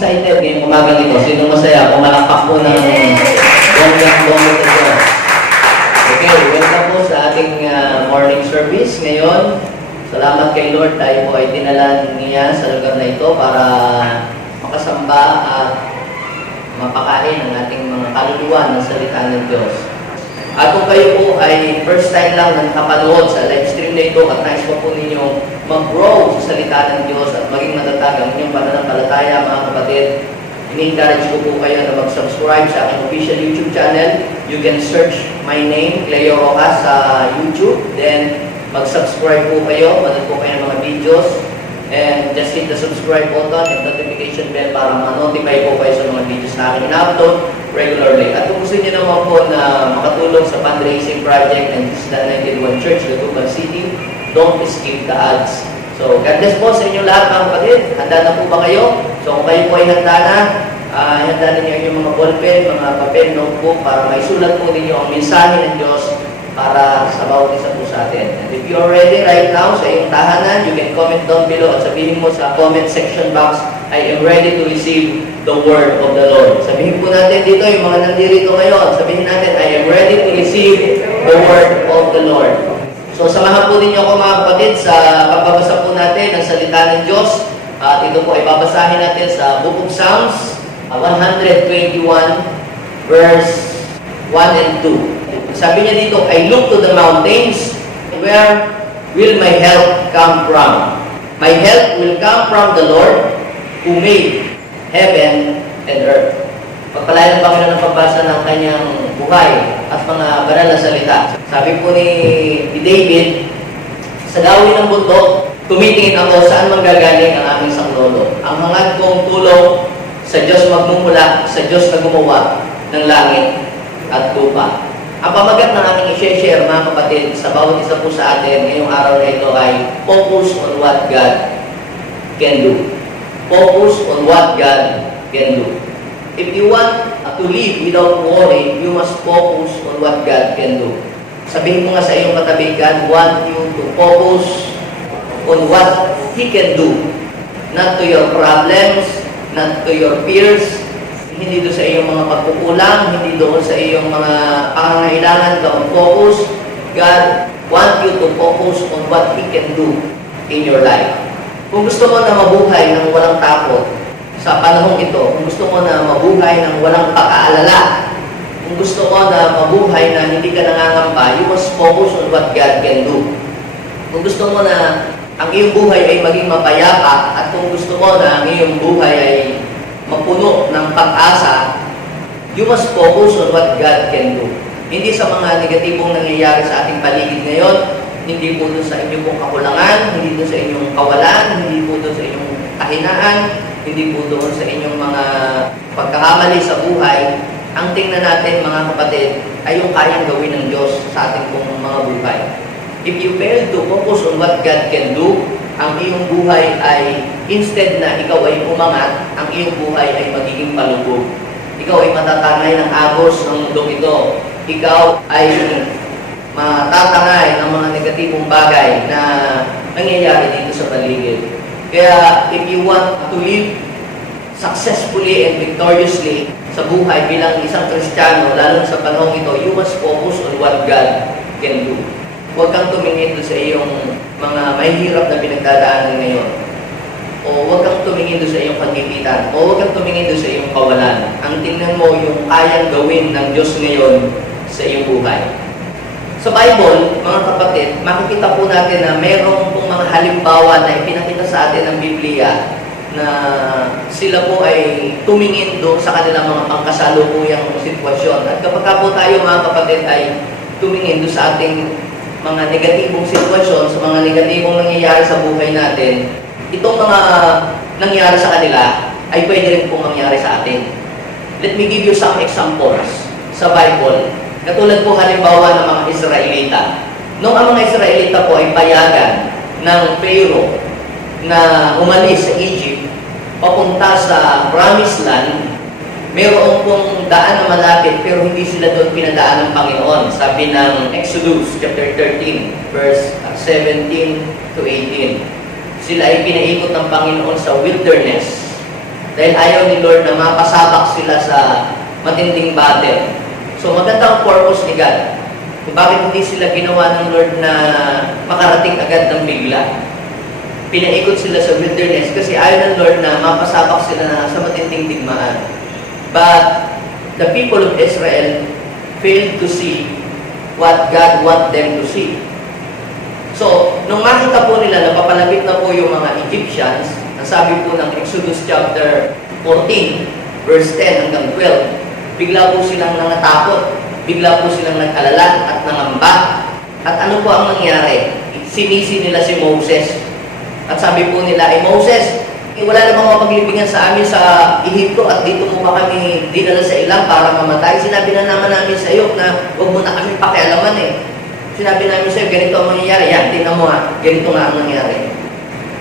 excited ngayong umagang ito? Sino masaya? Pumalakpak po ng bonggang-bonggang ito. Okay, welcome po sa ating morning service ngayon. Salamat kay Lord, tayo po ay dinala niya sa lugar na ito para makasamba at mapakain ang ating mga kaluluwa ng salita ng Diyos. At kung kayo po ay first time lang nakapanood sa live stream na ito at nais po ninyo mag-grow sa salita ng Diyos at maging matatag ang inyong pananampalataya, mga kapatid, ini-encourage ko po kayo na mag-subscribe sa aking official YouTube channel. You can search my name, Cleo Rojas, sa YouTube. Then, mag-subscribe po kayo, manood po kayo ng mga videos. And just hit the subscribe button and notification bell para ma-notify po kayo sa mga videos na akin in-upload regularly. At kung gusto niyo naman po na makatulong sa fundraising project ng Isla 91 Church, Lutubal City, don't skip the ads. So, God bless po sa inyo lahat, mga kapatid. Handa na po ba kayo? So, kung kayo po ay handa na, handa ninyo yung mga ballpen, mga papel, notebook, para maisulat po ninyo ang mensahe ng Diyos para sa bawat isa po sa atin. And if you are ready right now sa iyong tahanan, you can comment down below at sabihin mo sa comment section box, I am ready to receive the word of the Lord. Sabihin po natin dito, yung mga nandirito ngayon, sabihin natin, I am ready to receive the word of the Lord. So, samahan po ninyo ako, mga kapatid, sa pagbabasa po natin ng salita ng Diyos. At ito po ay babasahin natin sa Book of Psalms, 121, verse 1 and 2. Sabi niya dito, I look to the mountains, where will my help come from? My help will come from the Lord, who made heaven and earth. Pagpalain ng Panginoon ng pagbasa ng kanyang buhay at mga banal na salita. Sabi po ni David, sa gawin ng bundok, tumitingin ako saan manggagaling ang aming saklolo. Ang hangad kong tulong sa Diyos magmumula, sa Diyos na gumawa ng langit at lupa. Ang pamagat ng aming i-share, mga kapatid, sa bawat isa po sa atin ngayong araw na ito ay focus on what God can do. Focus on what God can do. If you want to live without worry, you must focus on what God can do. Sabihin mo nga sa iyong katabi, God want you to focus on what He can do. Not to your problems, not to your fears, hindi doon sa iyong mga pagkukulang, hindi doon sa iyong mga pangangailangan ka mag-focus. God want you to focus on what He can do in your life. Kung gusto mo na mabuhay ng walang takot sa panahong ito, kung gusto mo na mabuhay ng walang pag-aalala, kung gusto mo na mabuhay na hindi ka nangangamba, you must focus on what God can do. Kung gusto mo na ang iyong buhay ay maging mapayapa, at kung gusto mo na ang iyong buhay ay mapuno ng pag-asa, you must focus on what God can do. Hindi sa mga negatibong nangyayari sa ating paligid ngayon, hindi po doon sa inyong pong kakulangan, hindi doon sa inyong kawalan, hindi po doon sa inyong kahinaan, hindi po doon sa inyong mga pagkakamali sa buhay. Ang tingnan natin, mga kapatid, ay yung kayang gawin ng Diyos sa ating pong mga buhay. If you fail to focus on what God can do, ang iyong buhay ay, instead na ikaw ay umangat, ang iyong buhay ay magiging palubog. Ikaw ay matatangay ng agos ng mundong ito. Ikaw ay matatangay ng mga negatibong bagay na nangyayari dito sa paligid. Kaya, if you want to live successfully and victoriously sa buhay bilang isang Kristiyano, lalo sa panahon ito, you must focus on what God can do. Huwag kang tumingin doon sa iyong mga mahihirap na pinagdadaanan ngayon. O huwag kang tumingin doon sa iyong pagkikitan. O huwag kang tumingin doon sa iyong kawalan. Ang tingnan mo yung kayang gawin ng Diyos ngayon sa iyong buhay. Sa Bible, mga kapatid, makikita po natin na mayroong pong mga halimbawa na ipinakita sa atin ng Biblia na sila po ay tumingin doon sa kanilang mga pangkasalukuyang sitwasyon. At kapag po tayo, mga kapatid, ay tumingin doon sa ating mga negatibong sitwasyon, sa mga negatibong nangyayari sa buhay natin, itong mga nangyari sa kanila ay pwede rin pong mangyari sa atin. Let me give you some examples sa Bible. Katulad po halimbawa ng mga Israelita. Nung ang mga Israelita po ay payagan ng Pharaoh na umalis sa Egypt papunta sa Promised Land, mayroon pong daan na malapit pero hindi sila doon pinadaan ng Panginoon. Sabi ng Exodus chapter 13 verse 17 to 18. Sila ay pinaikot ng Panginoon sa wilderness Dahil ayaw ni Lord na mapasabak sila sa matinding battle. So magandang purpose ni God. Kung bakit hindi sila ginawa ng Lord na makarating agad ng bigla. Pinaikot sila sa wilderness kasi ayaw ng Lord na mapasabak sila na sa matinding digmaan. But the people of Israel failed to see what God want them to see. So, nung makita po nila na papalapit na po yung mga Egyptians, ang sabi po ng Exodus chapter 14, verse 10 hanggang 12, bigla po silang nangatakot, bigla po silang nag-alala at nangamba. At ano po ang nangyari? Sinisi nila si Moses. At sabi po nila, Moses, wala namang mapaglibingan sa amin sa Ehipto at dito mo ba kami dinala sa ilang para mamatay? Sinabi na naman namin sa iyo na huwag mo na kami pakialaman eh. Sinabi namin sa iyo, ganito ang mangyayari. Yan, tingnan mo ha, ganito nga ang nangyari.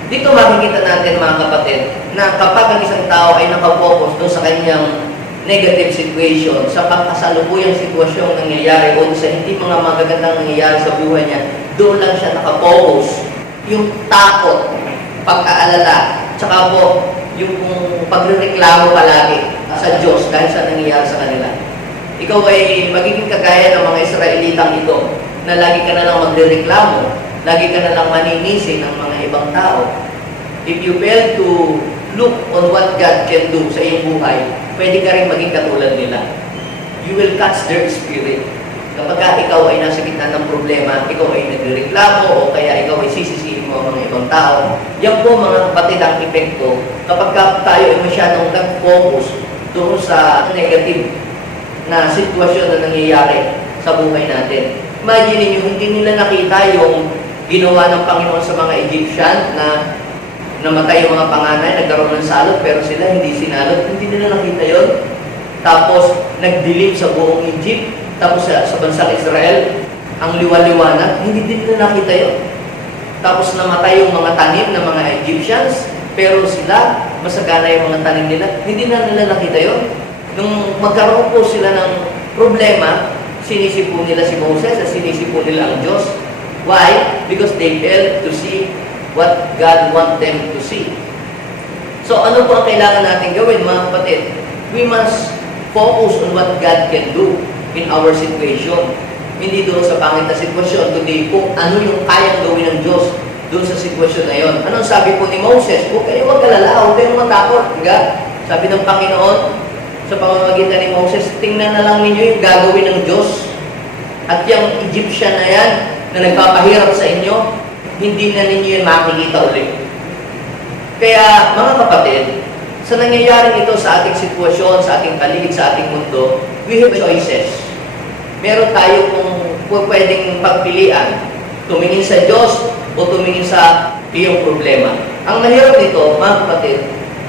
Dito makikita natin mga kapatid na kapag ang isang tao ay nakapokus doon sa kanyang negative situation, sa pagkasalubuyang sitwasyong nangyayari o sa hindi mga magagandang nangyayari sa buhay niya, doon lang siya nakapokus. Yung takot, pagkaalala, tsaka po yung pagrereklamo palagi sa Diyos dahil sa nangyayari sa kanila. Ikaw ay magiging kagaya ng mga Israelitang ito na lagi ka na lang magrereklamo, lagi ka na lang maninisi ng mga ibang tao. If you fail to look on what God can do sa iyong buhay, pwede ka rin maging katulad nila. You will catch their spirit. Kapag ikaw ay nasa gitna ng problema, ikaw ay nagrereklamo o kaya ikaw ay sisisihin mo ang mga ibang tao, yan po mga kapatid ang epekto kapag tayo ay masyadong nag-focus doon sa negative na sitwasyon na nangyayari sa buhay natin. Imagine niyo, hindi nila nakita yung ginawa ng Panginoon sa mga Egyptian na namatay yung mga panganay, nagkaroon ng salot, pero sila hindi sinalot. Hindi nila nakita yon. Tapos, nagdilim sa buong Egypt. Tapos sa bansang Israel, ang liwa-liwanag, hindi din nila nakita yon. Tapos namatay yung mga tanim ng mga Egyptians, pero sila, masagana yung mga tanim nila, hindi na nila nakita yon. Nung magkaroon po sila ng problema, sinisi po nila si Moses at sinisi po nila ang Diyos. Why? Because they failed to see what God want them to see. So ano po ang kailangan natin gawin mga kapatid? We must focus on what God can do in our situation. Hindi doon sa pangit na sitwasyon, kundi kung ano yung kayang gawin ng Diyos doon sa sitwasyon na yon. Anong sabi po ni Moses? Huwag kayo mag-alala, huwag kayong matakot. Sabi ng Panginoon sa pamamagitan ni Moses, tingnan na lang ninyo yung gagawin ng Diyos. At yung Egyptian na yan, na nagpapahirap sa inyo, hindi na ninyo yung makikita ulit. Kaya mga kapatid, sa nangyayaring ito sa ating sitwasyon, sa ating paligid, sa ating mundo, we have choices. Meron tayo kung pwedeng pagpilian, tumingin sa Diyos o tumingin sa iyong problema. Ang mahirap nito, mga kapatid,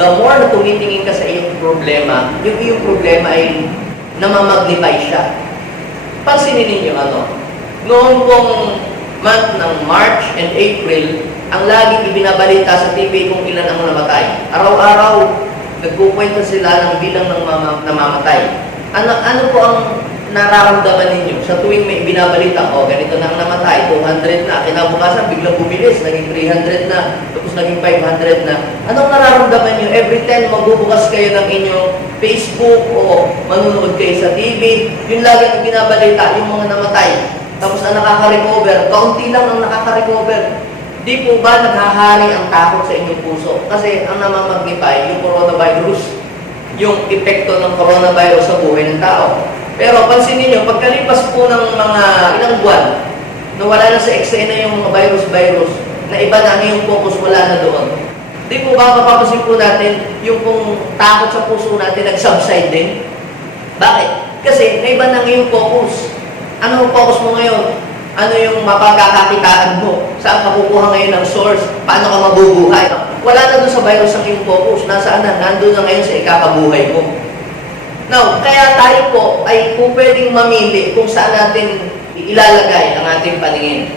the more na tumitingin ka sa iyong problema, yung iyong problema ay namamagnify siya. Pansinin ninyo noong pong month ng March and April, ang laging ibinabalita sa TV kung ilan ang namatay. Araw-araw, nagkukwento sila ng bilang ng namamatay. Ano po ang nararamdaman ninyo sa tuwing may binabalita, ganito na ang namatay, 200 na, kinabukasan biglang bumilis, naging 300 na, tapos naging 500 na. Anong nararamdaman nyo? Every time magbubukas kayo ng inyong Facebook o manunood kayo sa TV, yung laging binabalita, yung mga namatay. Tapos ang nakaka-recover, kaunti lang ang nakaka-recover. Di po ba naghahari ang takot sa inyong puso? Kasi ang namamagnify, yung coronavirus, yung epekto ng coronavirus sa buhay ng tao. Pero pansinin niyo, pagkalipas po ng mga ilang buwan, na wala na sa eksena yung mga virus, na iba na yung focus, wala na doon. Di po ba mapapansin po natin, yung kung takot sa puso natin, nag-subside din? Bakit? Kasi naiba na yung focus. Ano ang focus mo ngayon? Ano yung mapagkakakitaan mo? Saan ka kukuha ngayon ng source? Paano ka mabubuhay? Wala na doon sa virus ang iyong focus. Nasaan na? Nandun na ngayon sa ikakabuhay mo. Now, kaya tayo po ay kung pwedeng mamili kung saan natin ilalagay ang ating paningin.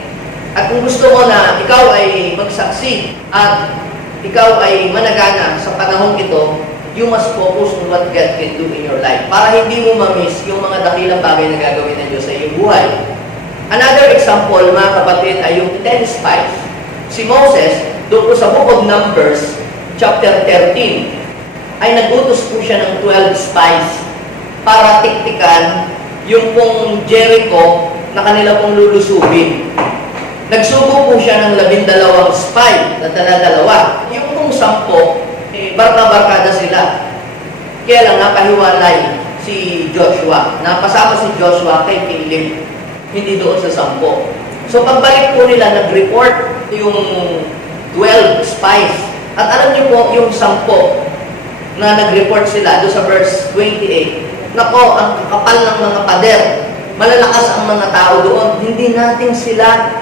At kung gusto mo na ikaw ay mag-succeed at ikaw ay managana sa panahon ito, you must focus on what God can do in your life para hindi mo ma-miss yung mga dakilang bagay na gagawin ng Diyos sa iyong buhay. Another example, mga kapatid, ay yung 10 spies. Si Moses, doon po sa Book of Numbers, chapter 13, ay nagutos po siya ng 12 spies para tiktikan yung pong Jericho na kanila pong lulusubin. Nagsubo po siya ng 12 spy na dala-dalawa. Yung pong 10, barka-barkada sila. Kaya lang napahiwalay si Joshua. Napasama si Joshua kay Caleb, hindi doon sa 10. So pagbalik po nila, nag-report yung 12 spies. At alam niyo po, yung 10 na nag-report sila doon sa verse 28, nako, ang kakapal ng mga pader, malalakas ang mga tao doon, hindi natin sila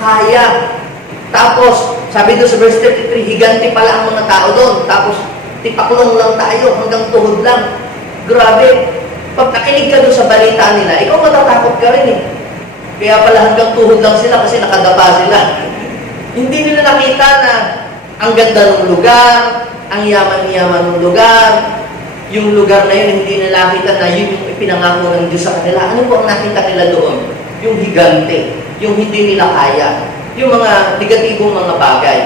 kaya. Tapos, sabi doon sa verse 33, higanti pala ang mga tao doon. Tapos, tipaklong lang tayo, hanggang tuhod lang. Grabe. Pag nakinig ka doon sa balita nila, ikaw matatakot ka rin eh. Kaya pala hanggang tuhod lang sila kasi nakadapa sila. Hindi nila nakita na ang ganda ng lugar, ang yaman-yaman ng lugar, yung lugar na yun, hindi nila nakita na yun yung ipinangako ng Diyos sa kanila. Ano po ang nakita nila doon? Yung higante, yung hindi nila kaya, yung mga negatibong mga bagay.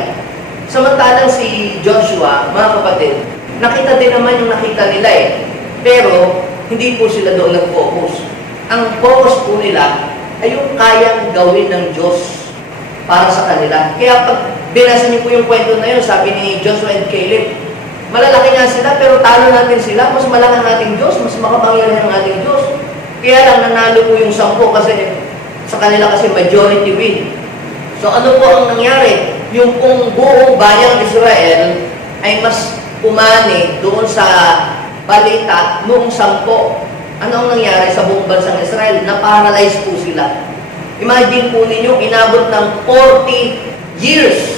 Samantalang si Joshua, mga kapatid, nakita din naman yung nakita nila eh. Pero, hindi po sila doon nag-focus. Ang focus po nila ay yung kayang gawin ng Diyos para sa kanila. Kaya pag binasa niyo po yung kwento na yun, sabi ni Joshua and Caleb, malalaki nga sila, pero talo natin sila, mas malaki ang ating Diyos, mas makapangyarihan ang ating Diyos. Kaya lang nanalo po yung 10 kasi sa kanila kasi majority win. So ano po ang nangyari? Yung pong buong bayang Israel ay mas umani doon sa balita noong 10. Ano ang nangyari sa buong bansang Israel? Na-paralyze po sila. Imagine po ninyo, inabot ng 40 years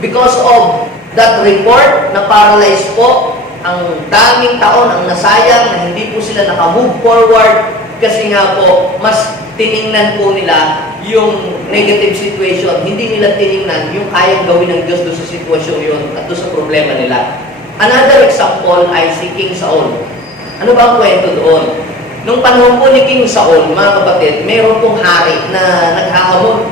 because of that report, na-paralyze po ang daming taon ang nasayang na hindi po sila naka-move forward kasi nga po, mas tiningnan po nila yung negative situation. Hindi nila tiningnan yung kayang gawin ng Diyos doon sa sitwasyon yun at doon sa problema nila. Another example ay si King Saul. Ano ba ang kwento doon? Nung panahon po ni King Saul, mga kapatid, mayroon pong hari na naghahamon.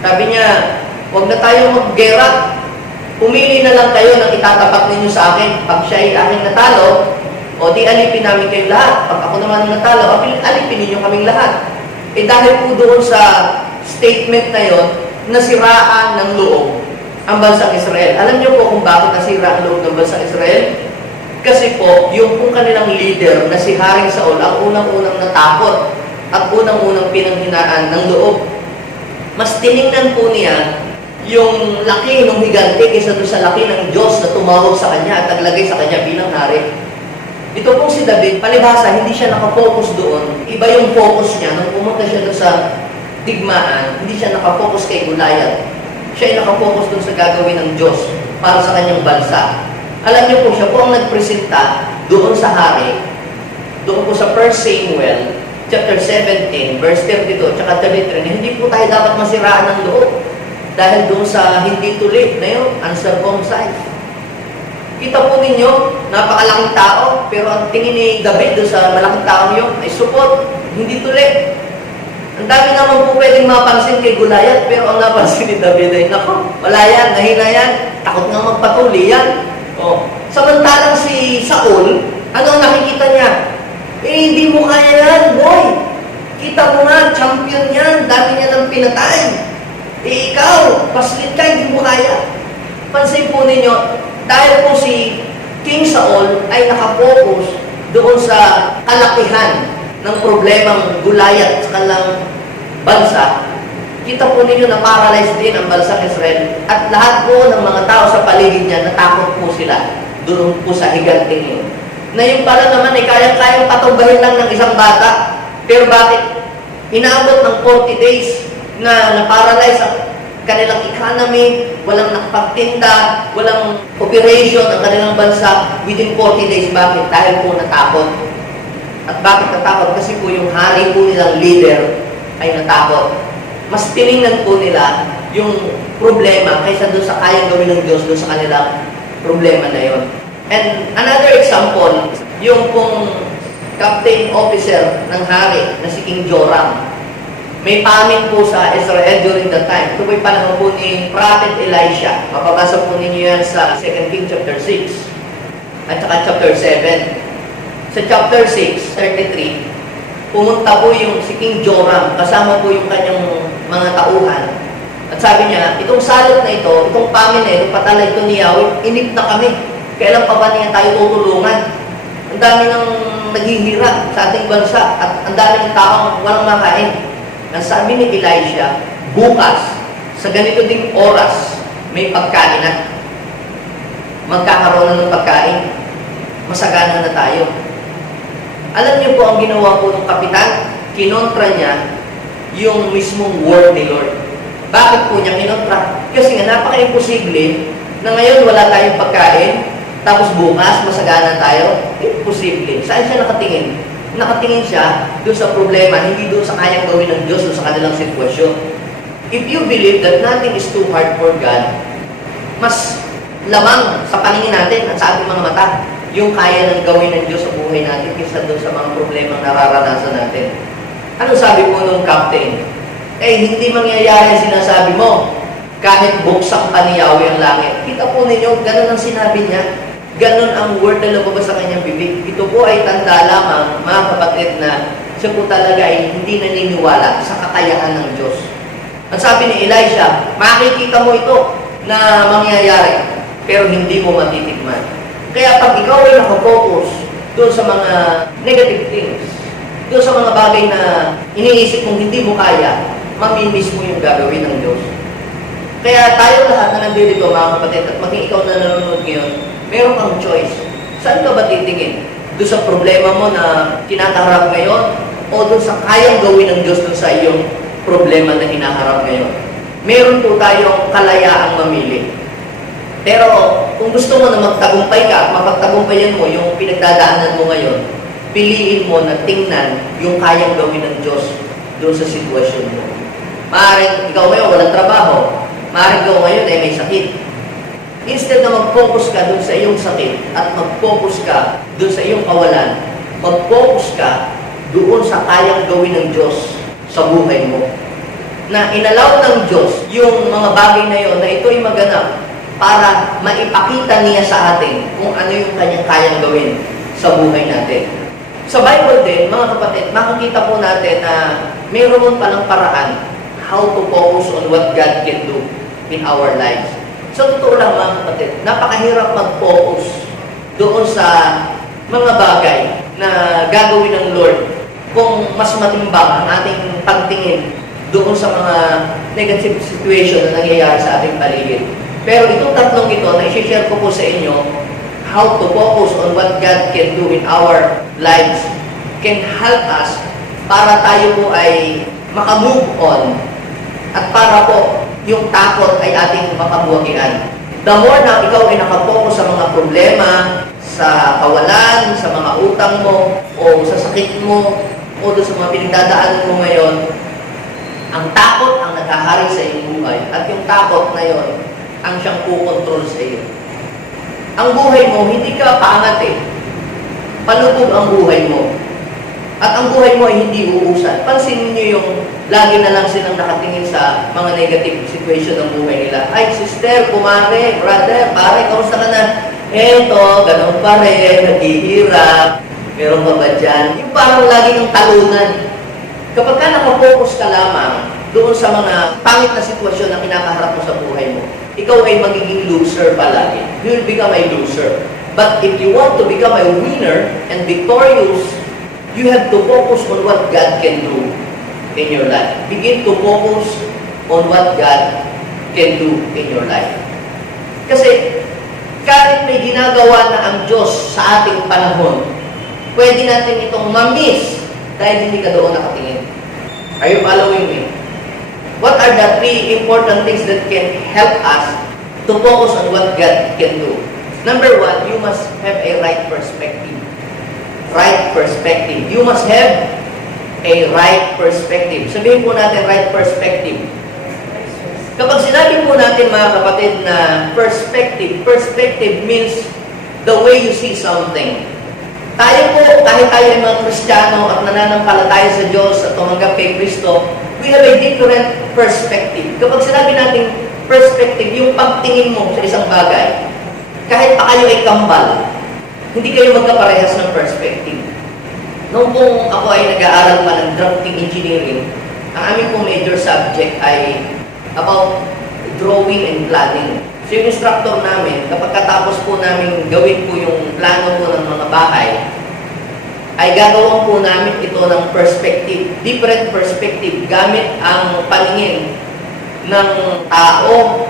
Sabi niya, huwag na tayo maggera. Pumili na lang kayo ng itatapat ninyo sa akin. Pag siya ay aking natalo, o di alipin namin kayong lahat. Pag ako naman natalo, alipin ninyo kaming lahat. Eh dahil po doon sa statement na yon, nasiraan ng loob ang bansang Israel. Alam niyo po kung bakit nasira ang loob ng bansang Israel? Kasi po, yung pong kanilang leader na si Haring Saul, ang unang-unang natakot at unang-unang pinanghinaan ng loob. Mas tiningnan po niya yung laki ng higante kaysa doon sa laki ng Diyos na tumawag sa kanya at naglagay sa kanya bilang hari. Ito pong si David, palibhasa, hindi siya nakafocus doon. Iba yung focus niya. Nung pumunta siya doon sa digmaan, hindi siya nakafocus kay Goliath. Siya ay nakafocus doon sa gagawin ng Diyos para sa kanyang bansa. Alam niyo po, siya po ang nagpresenta doon sa hari, doon po sa 1 Samuel, chapter 17, verse 32, tsaka 33, na hindi po tayo dapat masiraan ng loob dahil doon sa hindi tuli na yun, uncircumcised. Kita po ninyo, napakalaking tao, pero ang tingin ni David doon sa malaking tao yun ay support, hindi tuli. Ang dami naman po pwedeng mapansin kay Goliath, pero ang napansin ni David ay, nako, wala yan, nahina yan, takot nga magpatuli yan. Oh. Samantalang si Saul, ano ang nakikita niya? Eh, hindi mo kaya yan, boy. Kita mo nga, champion yan, dami niya ng pinatay. Eh, ikaw, paslit ka, hindi mo kaya. Pansin po ninyo, dahil po si King Saul ay nakapokus doon sa kalakihan ng problemang Goliath sa kanilang bansa, kita po ninyo na paralyzed din ang bansang Israel at lahat po ng mga tao sa paligid niya natakot po sila doon po sa higanting yun. Na yung pala naman ay kayang-kayang patumbahin lang ng isang bata. Pero bakit? Inaabot ng 40 days na na-paralyze ang kanilang economy, walang nakapagtinda, walang operation ang kanilang bansa within 40 days. Bakit? Dahil po natakot. At bakit natakot? Kasi po yung hari po nilang leader ay natakot. Mas tiningnan po nila yung problema kaysa doon sa kayang gawin ng Diyos doon sa kanilang problema na yon. And another example, yung pong captain officer ng hari na si King Joram. May famine po sa Israel during that time. Ito po'y panahon po ni Prophet Elisha. Mapabasa po ninyo yan sa 2 Kings chapter 6. at saka chapter 7. Sa chapter 6:33, pumunta po yung si King Joram, kasama po yung kanyang mga tauhan. At sabi niya, itong salot na ito, itong pangin na ito, patala ito ni Yahweh, inip na kami. Kailan pa ba niya tayo tutulungan? Ang dami ng naghihirap sa ating bansa at ang dami ng taong walang makain. Ang sabi ni Elisha, bukas, sa ganito ding oras, may pagkain na. Magkakaroon na ng pagkain. Masagana na tayo. Alam niyo po ang ginawa po ng kapitan? Kinontra niya yung mismong word ni Lord. Bakit po niya kinontra? Kasi nga napaka-imposible na ngayon wala tayong pagkain, tapos bukas masagana tayo. Imposible. Saan siya nakatingin? Nakatingin siya doon sa problema, hindi doon sa kayang gawin ng Diyos o sa kanilang sitwasyon. If you believe that nothing is too hard for God, mas lamang sa paningin natin at sa ating mga mata yung kaya ng gawin ng Diyos sa buhay natin kaysa doon sa mga problemang nararanasan natin. Ano sabi po nung captain? Hindi mangyayari ang sinasabi mo kahit buksan pa ni Yahweh ang langit. Kita po ninyo, ganun ang sinabi niya. Ganun ang word na lumabas sa kanyang bibig. Ito po ay tanda lamang, mga kapatid, na siya po talaga ay hindi naniniwala sa kakayahan ng Diyos. Ang sabi ni Elisha, makikita mo ito na mangyayari, pero hindi mo matitikman. Kaya pag ikaw ay nakafocus doon sa mga negative things, doon sa mga bagay na iniisip mong hindi mo kaya, mamimiss mo yung gagawin ng Diyos. Kaya tayo lahat na nandito mga kapatid, at maging ikaw na nanonood ngayon, meron kang choice. Saan ka ba titingin? Doon sa problema mo na kinakaharap ngayon, o doon sa kayang gawin ng Diyos doon sa iyong problema na hinaharap ngayon? Meron po tayong kalayaang mamili. Pero kung gusto mo na magtagumpay ka at mapagtagumpayan mo yung pinagdadaanan mo ngayon, piliin mo na tingnan yung kayang gawin ng Diyos doon sa sitwasyon mo. Maaaring ikaw ngayon walang trabaho. Maaaring ikaw ngayon ay may sakit. Instead na mag-focus ka doon sa iyong sakit at mag-focus ka doon sa iyong kawalan, mag-focus ka doon sa kayang gawin ng Diyos sa buhay mo. Na inalaw ng Diyos yung mga bagay na yun na ito'y maganap para maipakita niya sa atin kung ano yung kanyang kayang gawin sa buhay natin. Sa Bible din, mga kapatid, makikita po natin na mayroon palang paraan how to focus on what God can do in our lives. Sa totoo lang, mga kapatid, napakahirap mag-focus doon sa mga bagay na gagawin ng Lord kung mas matimbang ang ating pagtingin doon sa mga negative situation na nangyayari sa ating paligid. Pero itong tatlong ito na i-share ko po sa inyo, how to focus on what God can do in our lives, can help us para tayo po ay makamove on at para po yung takot ay ating makabuhagian. The more na ikaw ay nakapokus sa mga problema, sa kawalan, sa mga utang mo, o sa sakit mo, o doon sa mga pinagdadaanan mo ngayon, ang takot ang naghahari sa iyong buhay. At yung takot na yon ang siyang kukontrol sa iyo. Ang buhay mo, hindi ka paangat eh. Palubog ang buhay mo. At ang buhay mo ay hindi uusad. Pansinin niyo yung lagi na lang silang nakatingin sa mga negative situation ng buhay nila. Ay, sister, kumare, brother, pare, kamusta ka na? Eto, ganun pa rin, naghihirap. Meron ka ba dyan? Yung parang lagi ng talunan. Kapag ka nakapokus ka lamang doon sa mga pangit na sitwasyon na kinakaharap mo sa buhay mo, ikaw ay magiging loser palagi. You will become a loser. But if you want to become a winner and victorious, you have to focus on what God can do in your life. Begin to focus on what God can do in your life. Kasi kahit may ginagawa na ang Diyos sa ating panahon, pwede natin itong ma-miss dahil hindi ka doon nakatingin. Are you following me? What are the three important things that can help us to focus on what God can do? Number one, you must have a right perspective. Right perspective. You must have a right perspective. Sabihin po natin right perspective. Kapag sinabi po natin mga kapatid na perspective means the way you see something. Tayo po, kahit tayo ay mga Kristiyano at nananampalataya sa Diyos at tumanggap kay Kristo, we have a different perspective. Kapag sinabi natin perspective, yung pagtingin mo sa isang bagay, kahit pa kayo ay kambal, hindi kayo magkaparehas ng perspective. Noong kung ako ay nag-aaral pa ng drafting engineering, ang aming pong major subject ay about drawing and planning. So yung instructor namin, kapag katapos po namin gawin po yung plano po ng mga bahay, ay gagawin po namin ito ng perspective, different perspective, gamit ang paningin ng tao,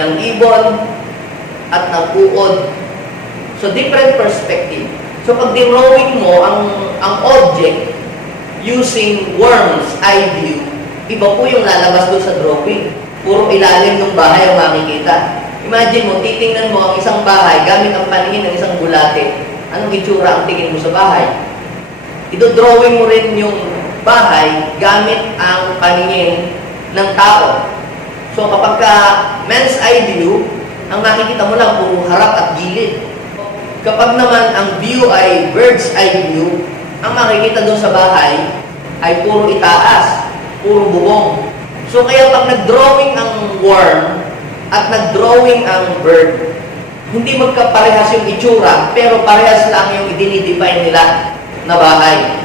ng ibon, at ng uod. So different perspective. So pag drawing mo ang object using worm's eye view, iba po yung lalabas doon sa drawing. Puro ilalim ng bahay ang makikita. Imagine mo, titingnan mo ang isang bahay gamit ang paningin ng isang bulate. Anong itsura ang tingin mo sa bahay? Ito-drawing mo rin yung bahay gamit ang paningin ng tao. So kapag ka man's eye view, ang nakikita mo lang puro harap at gilid. Kapag naman ang view ay bird's eye view, ang makikita doon sa bahay ay puro itaas, puro bubong. So kaya pag nag-drawing ang worm at nag-drawing ang bird, hindi magkaparehas yung itsura, pero parehas lang yung idinidefine nila na bahay.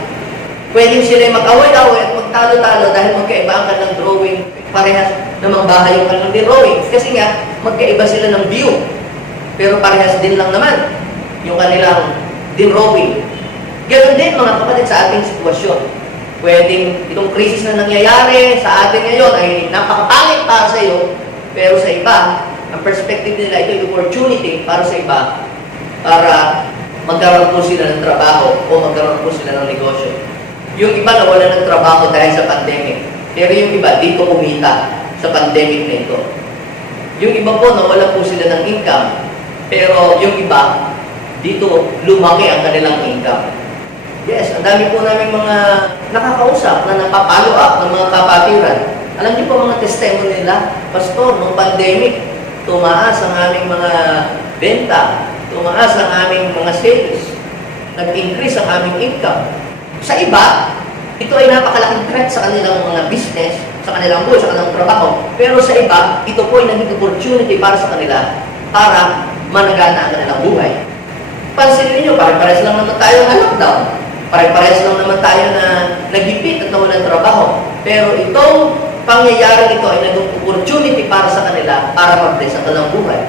Pwede sila mag-away-away at magtalo-talo dahil magkaiba ang kanilang drawing, parehas namang bahay yung kanilang drawing. Kasi nga, magkaiba sila ng view, pero parehas din lang naman yung kanilang drawing. Ganon din mga kapatid sa ating sitwasyon. Pwedeng itong krisis na nangyayari sa atin ngayon ay napakapangit para sa iyo, pero sa iba, ang perspective nila, ito yung opportunity para sa iba, para magkaroon po sila ng trabaho o magkaroon po sila ng negosyo. Yung iba nawala ng trabaho dahil sa pandemic, pero yung iba dito kumita sa pandemic na ito. Yung iba po nawala po sila ng income, pero yung iba dito lumaki ang kanilang income. Yes, ang dami po namin mga nakakausap na napapalo up ng mga kapatiran. Alam niyo po mga testimony nila, Pastor, nung pandemic, tumaas ang aming mga benta, tumaas ang aming mga sales, nag-increase ang aming income. Sa iba, ito ay napakalaking threat sa kanilang mga business, sa kanilang buhay, sa kanilang trabaho. Pero sa iba, ito po ay naging opportunity para sa kanila para managana ang kanilang buhay. Pansinin niyo, pare-pares lang naman tayo na lockdown. Pare-pares lang naman tayo na nagipit at nawalan trabaho. Pero itong pangyayaring ito ay naging opportunity para sa kanila para mag-bless ang kanilang buhay.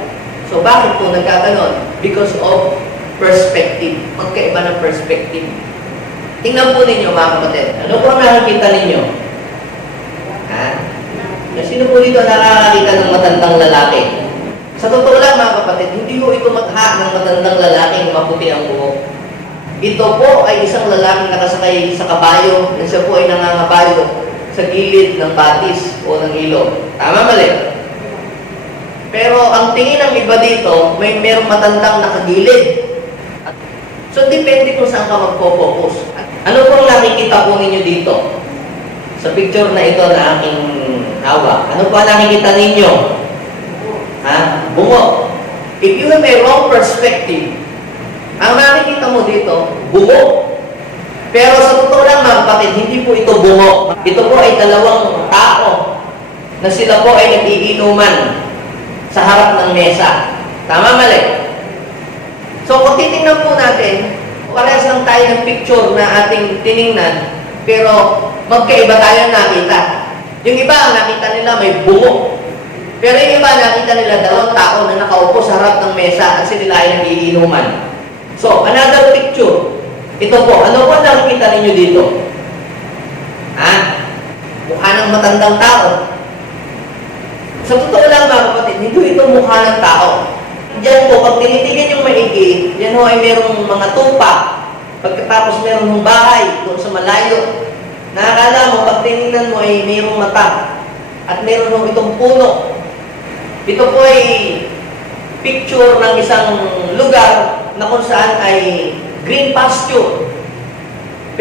So bakit po nagkaganon? Because of perspective. Magkaiba ng perspective. Tingnan po ninyo mga kapatid. Ano po ang nakikita ninyo? Ha? Sino po dito nakakakita ng matandang lalaki? Sa totoo lang mga kapatid, hindi ko ito magha ng matandang lalaking maputi ang buhok. Ito po ay isang lalaking nakasakay sa kabayo, na siya po ay nangangabayo sa gilid ng batis o ng ilog. Tama, mali? Pero ang tingin ng iba dito, merong matandang nakagilid. So, depende kung saan ka magpo-focus. Ano pong nakikita po ninyo dito? Sa picture na ito na aking hawak. Ano po nakikita ninyo? Ha? Bungo. If you have a wrong perspective, ang nakikita mo dito, bungo. Pero sa totoo lang mga kapatid, hindi po ito bungo. Ito po ay dalawang tao na sila po ay nag-iinuman sa harap ng mesa. Tama, mali? So kung titingnan po natin, parehas lang tayo ng picture na ating tiningnan, pero magkaiba tayo nakita. Yung iba, ang nakita nila may bungo. Pero yung iba, nakita nila dalawang tao na nakaupo sa harap ng mesa at sila ay nag-iinuman. So, another picture. Ito po, ano po nakikita ninyo dito? Ha? Mukha ng matandang tao. Sa totoo lang mga kapatid, hindi ito mukha ng tao. Diyan po, pag tinitigan yung maigi, yan ho ay merong mga tupa. Pagkatapos meron ng bahay doon sa malayo. Nakakala mo, pag tinignan mo ay merong mata. At meron ho itong puno. Ito po ay picture ng isang lugar na kung saan ay green pasture.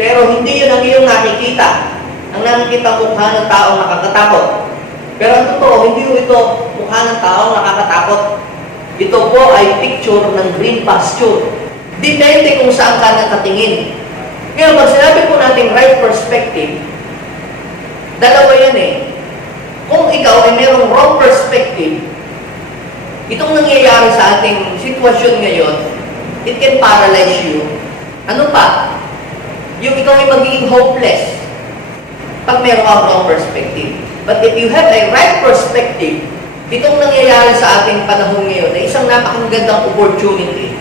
Pero hindi yun ang iyong nakikita. Ang nakikita mukha ng taong nakakatakot. Pero ang totoo, hindi ito mukha ng taong nakakatakot. Ito po ay picture ng green pasture. Depende kung saan ka nakatingin. Ngayon, pag sinabi po natin right perspective, dalawa yan eh. Kung ikaw ay mayroong wrong perspective, itong nangyayari sa ating sitwasyon ngayon, It can paralyze you. Ano pa? Yung ikaw ay magiging hopeless pag meron kang wrong perspective. But if you have a right perspective, itong nangyayari sa ating panahon ngayon ay isang napakagandang opportunity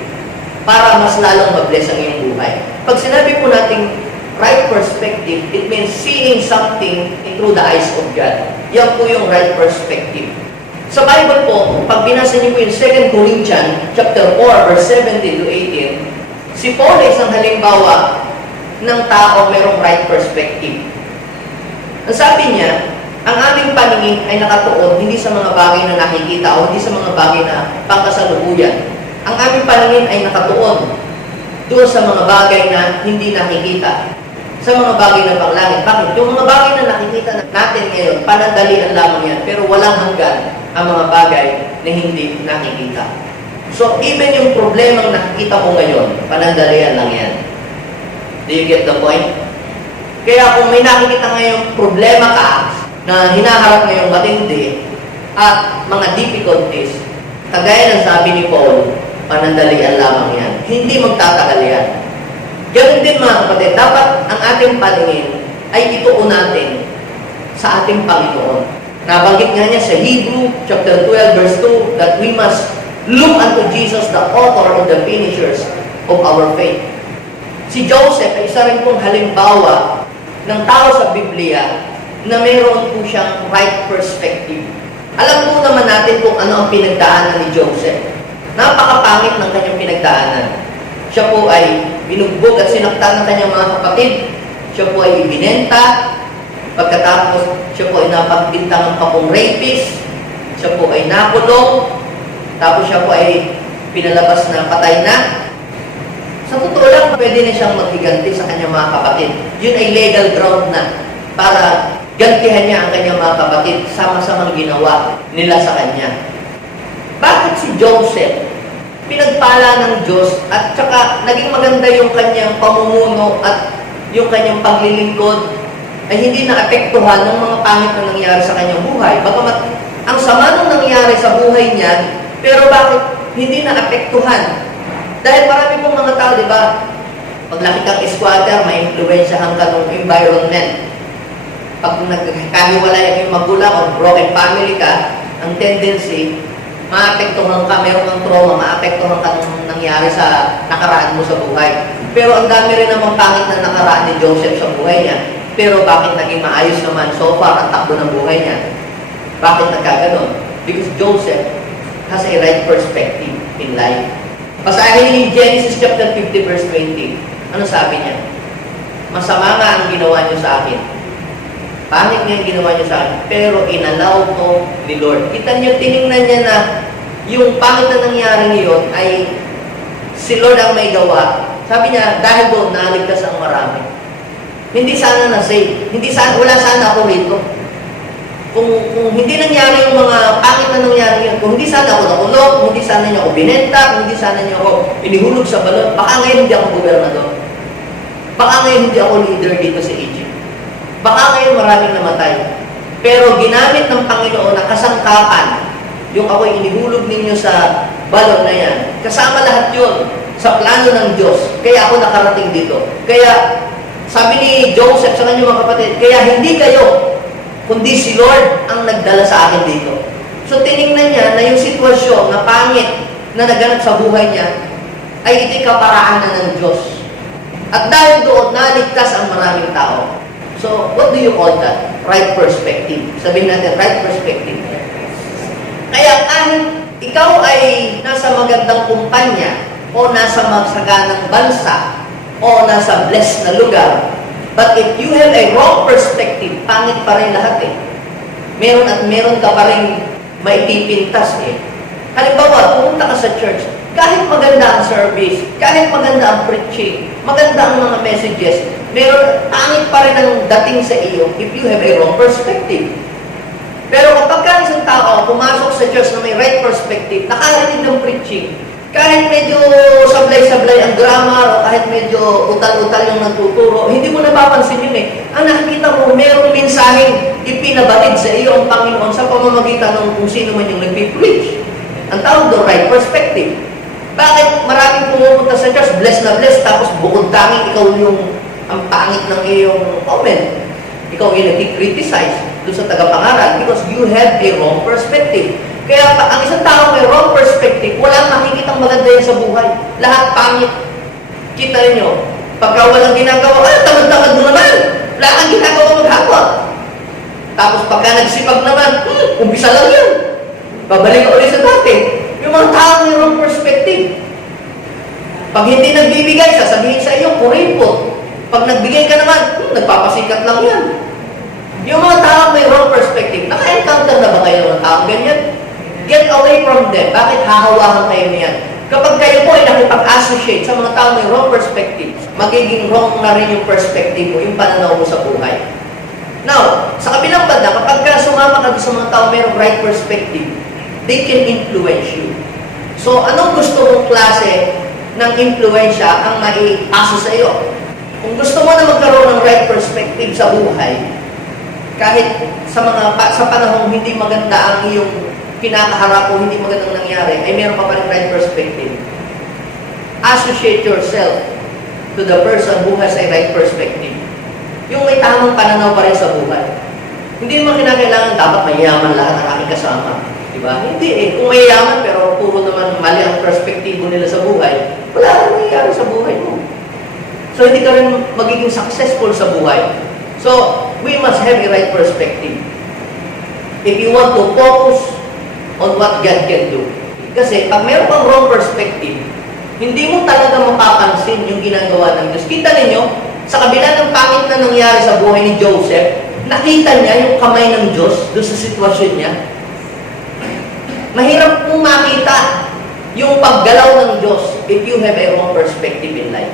para mas lalong mabless ang iyong buhay. Pag sinabi po nating right perspective, it means seeing something through the eyes of God. Yan po yung right perspective. Sa Bible po, pag binasa niyo po yung 2 Corinthians chapter 4, verse 17 to 18, si Paul ay isang halimbawa ng tao mayroong right perspective. Ang sabi niya, ang aming paningin ay nakatuon hindi sa mga bagay na nakikita o hindi sa mga bagay na pangkasalukuyan. Ang aming paningin ay nakatuon doon sa mga bagay na hindi nakikita, sa mga bagay na panglangit. Bakit? Yung mga bagay na nakikita natin ngayon, panandalian lamang yan, pero walang hanggan ang mga bagay na hindi nakikita. So, even yung problemang nakikita mo ngayon, panandalian lang yan. Do you get the point? Kaya kung may nakikita ngayong problema ka, na hinaharap ngayong matindi at mga difficulties, kagaya ng sabi ni Paul, panandalian lamang yan. Hindi magtatagal yan. Ganun din mga kapatid, dapat ang ating paningin ay ituon natin sa ating Panginoon. Nabanggit nga niya sa Hebrew chapter 12 verse 2 that we must look unto Jesus, the author and the finishers of our faith. Si Joseph ay isa rin pong halimbawa ng tao sa Biblia na mayroon po siyang right perspective. Alam po naman natin kung ano ang pinagdaanan ni Joseph. Napakapangit ng kanyang pinagdaanan. Siya po ay binugbog at sinaktan ng kanyang mga kapatid. Siya po ay ibinenta. Pagkatapos, siya po ay napagbintangan pa pong rapist. Siya po ay nakulong. Tapos siya po ay pinalabas na patay na. Sa totoo lang, pwede na siyang maghiganti sa kanyang mga kapatid. Yun ay legal ground na para gantihan niya ang kanyang mga kapatid, sama-samang ginawa nila sa kanya. Bakit si Joseph pinagpala ng Diyos at saka naging maganda yung kanyang pamumuno at yung kanyang paglilingkod ay hindi naapektuhan ng mga pangit na nangyari sa kanyang buhay? Bagamat ang sama nung nangyari sa buhay niya, pero bakit hindi naapektuhan? Dahil marami pong mga tao, di ba? Paglaki kang squatter, may influensyahan ka ng environment. Pag nagkahiwalay yung magulang o broken family ka, ang tendency, maapektuhan ka, meron kang trauma, maapektuhan ka ng nangyari sa nakaraan mo sa buhay. Pero ang dami rin namang pangit na nakaraan ni Joseph sa buhay niya. Pero bakit naging maayos naman so far ang takbo ng buhay niya? Bakit nagkaganon? Because Joseph has a right perspective in life. Basahin niyo Genesis chapter 50 verse 20. Ano sabi niya? Masama nga ang ginawa niyo sa akin. Pangit niya ang ginawa niyo sa akin, pero inalaw ko ni Lord. Kita niyo, tiningnan niya na yung pangit na nangyari ngayon ay si Lord ang may gawa. Sabi niya, dahil doon, naligtas ang marami. Hindi sana na-save. Wala sana ako rito. Kung hindi nangyari yung mga pangit na nangyari yan, kung hindi sana ako nakulong, kung hindi sana niyo ako binenta, kung hindi sana niyo ako inihulog sa balon, baka ngayon hindi ako gobernador. Baka ngayon hindi ako leader dito sa Egypt. Baka ngayon maraming namatay. Pero ginamit ng Panginoon na kasangkapan, yung ako'y inihulog ninyo sa balon na yan. Kasama lahat yun sa plano ng Diyos. Kaya ako nakarating dito. Kaya sabi ni Joseph sa kanyang mga kapatid, kaya hindi kayo, kundi si Lord ang nagdala sa akin dito. So tinignan niya na yung sitwasyon na pangit na naganap sa buhay niya ay ito'y kaparaanan ng Diyos. At dahil doon, naligtas ang maraming tao. So, what do you call that? Right perspective. Sabihin natin, right perspective. Kaya kahit ikaw ay nasa magandang kumpanya o nasa magsaganang bansa o nasa blessed na lugar, but if you have a wrong perspective, pangit pa rin lahat eh. Meron at meron ka pa rin maipipintas eh. Halimbawa, pumunta ka sa church, kahit maganda ang service, kahit maganda ang preaching, maganda ang mga messages, meron, pangit pa rin ang dating sa iyo if you have a wrong perspective. Pero kapag ka isang tao pumasok sa church na may right perspective, nakarinig ng preaching, kahit medyo sablay-sablay ang grammar o kahit medyo utal-utal yung nagtuturo, hindi mo napapansin yun eh. Ang nakikita mo, merong mensaheng ipinabatid sa iyo ang Panginoon sa pamamagitan ng kung sino man yung nagpipreach. Ang tawag doon, right perspective. Bakit maraming pumupunta sa church, bless na bless, tapos bukod tanging ikaw yung ang pangit ng iyong comment. Ikaw yung nag-criticize doon sa tagapangaral because you have a wrong perspective. Kaya ang isang tao may wrong perspective, walang makikitang maganda yan sa buhay. Lahat pangit. Kita ninyo, pagka walang ginagawa, tamad-tamad mo naman. Wala kang ginagawa maghapon. Tapos pagka nagsipag naman, umpisa lang yan. Babalik ka ulit sa dati. Yung mga tao may wrong perspective. Pag hindi nagbibigay, sasabihin sa iyo, kuripot. Pag nagbigay ka naman, nagpapasikat lang yan. Yung mga tao may wrong perspective, naka-encounter na ba kayo ng tao ganyan? Get away from them. Bakit hahawakan kayo niyan? Kapag kayo po ay nakipag-associate sa mga tao may wrong perspective, magiging wrong na rin yung perspective mo, yung pananaw mo sa buhay. Now, sa kabilang banda, kapag ka sumama ka sa mga tao may right perspective, they can influence you. So, anong gusto mong klase ng influensya ang maiaso sa iyo? Kung gusto mo na magkaroon ng right perspective sa buhay, kahit sa panahong hindi maganda ang iyong kinakaharap o hindi magandang nangyari, ay meron ka pa rin right perspective. Associate yourself to the person who has a right perspective. Yung may tamang pananaw pa rin sa buhay. Hindi mo kinakailangan dapat mayaman lahat ng aking kasama. Diba? Hindi eh. Kung mayaman pero puro naman mali ang perspektibo nila sa buhay, wala kang nangyayari sa buhay mo. So, hindi ka rin magiging successful sa buhay. So, we must have a right perspective. If you want to focus on what God can do. Kasi, pag meron kang wrong perspective, hindi mo talaga mapapansin yung ginagawa ng Diyos. Kita ninyo, sa kabila ng pangit na nangyari sa buhay ni Joseph, nakita niya yung kamay ng Diyos doon sa sitwasyon niya. Mahirap pong makita yung paggalaw ng Diyos if you have a wrong perspective in life.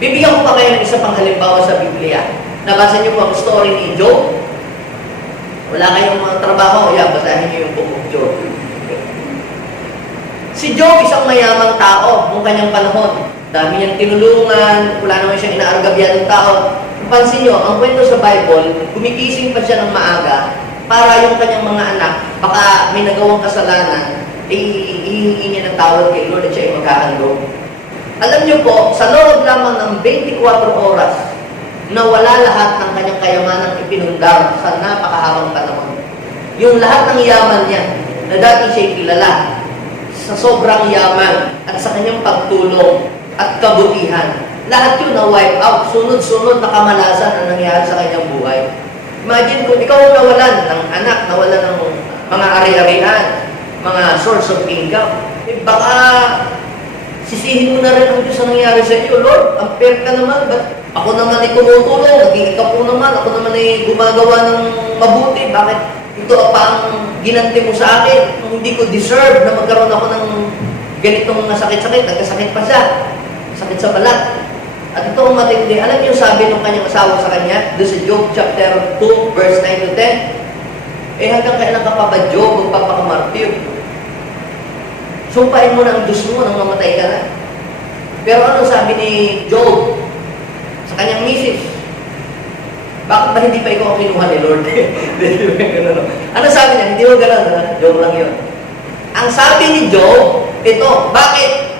Bibigyan ko pa kayo ng isa pang halimbawa sa Biblia. Nabasa niyo po ang story ni Job. Wala kayong mga trabaho, basahin niyo yung book of Job. Si Job, isang mayamang tao noong kanyang panahon. Dami niyang tinulungan, wala naman siyang inaargabyan ng tao. Pansin niyo, ang kwento sa Bible, gumigising pa siya ng maaga para yung kanyang mga anak, baka may nagawang kasalanan, ihihingi niya ng tawad kay Lord at siya ay magkahandog. Alam niyo po, sa loob lamang ng 24 oras, nawala lahat ng kanyang kayamanang ipinundar sa napakahabang panahon. Yung lahat ng yaman niya, na dati siya'y kilala, sa sobrang yaman at sa kanyang pagtulong at kabutihan, lahat yun na-wipe out. Sunod-sunod na kamalasan ang nangyari sa kanyang buhay. Imagine kung ikaw nawalan ng anak, nawalan ng mga ari-arian, mga source of income, baka sisihin mo na rin ang Diyos ang nangyari sa iyo. Lord, ang fair ka naman, ba't ako naman ay tumutulong, naging ikaw naman, ako naman ay gumagawa ng mabuti, bakit ito pa ang ginanti mo sa akin? Kung hindi ko deserve na magkaroon ako ng ganitong sakit-sakit, nagkasakit pa siya, sakit sa balat. At ito ang matindi. Alam niyo sabi ng kanyang asawa sa kanya, doon sa Job chapter 2, verse 9 to 10, hanggang kailan ka pa ba, Job, magpapakamartir? Sumpain mo na ang Diyos mo nang mamatay ka na. Pero ano sabi ni Job sa kanyang misis? Bakit ba hindi pa ikaw ang kinuha ni Lord? Ano sabi niya? Hindi mo gano'n. Joke lang yun. Ang sabi ni Job, ito, bakit?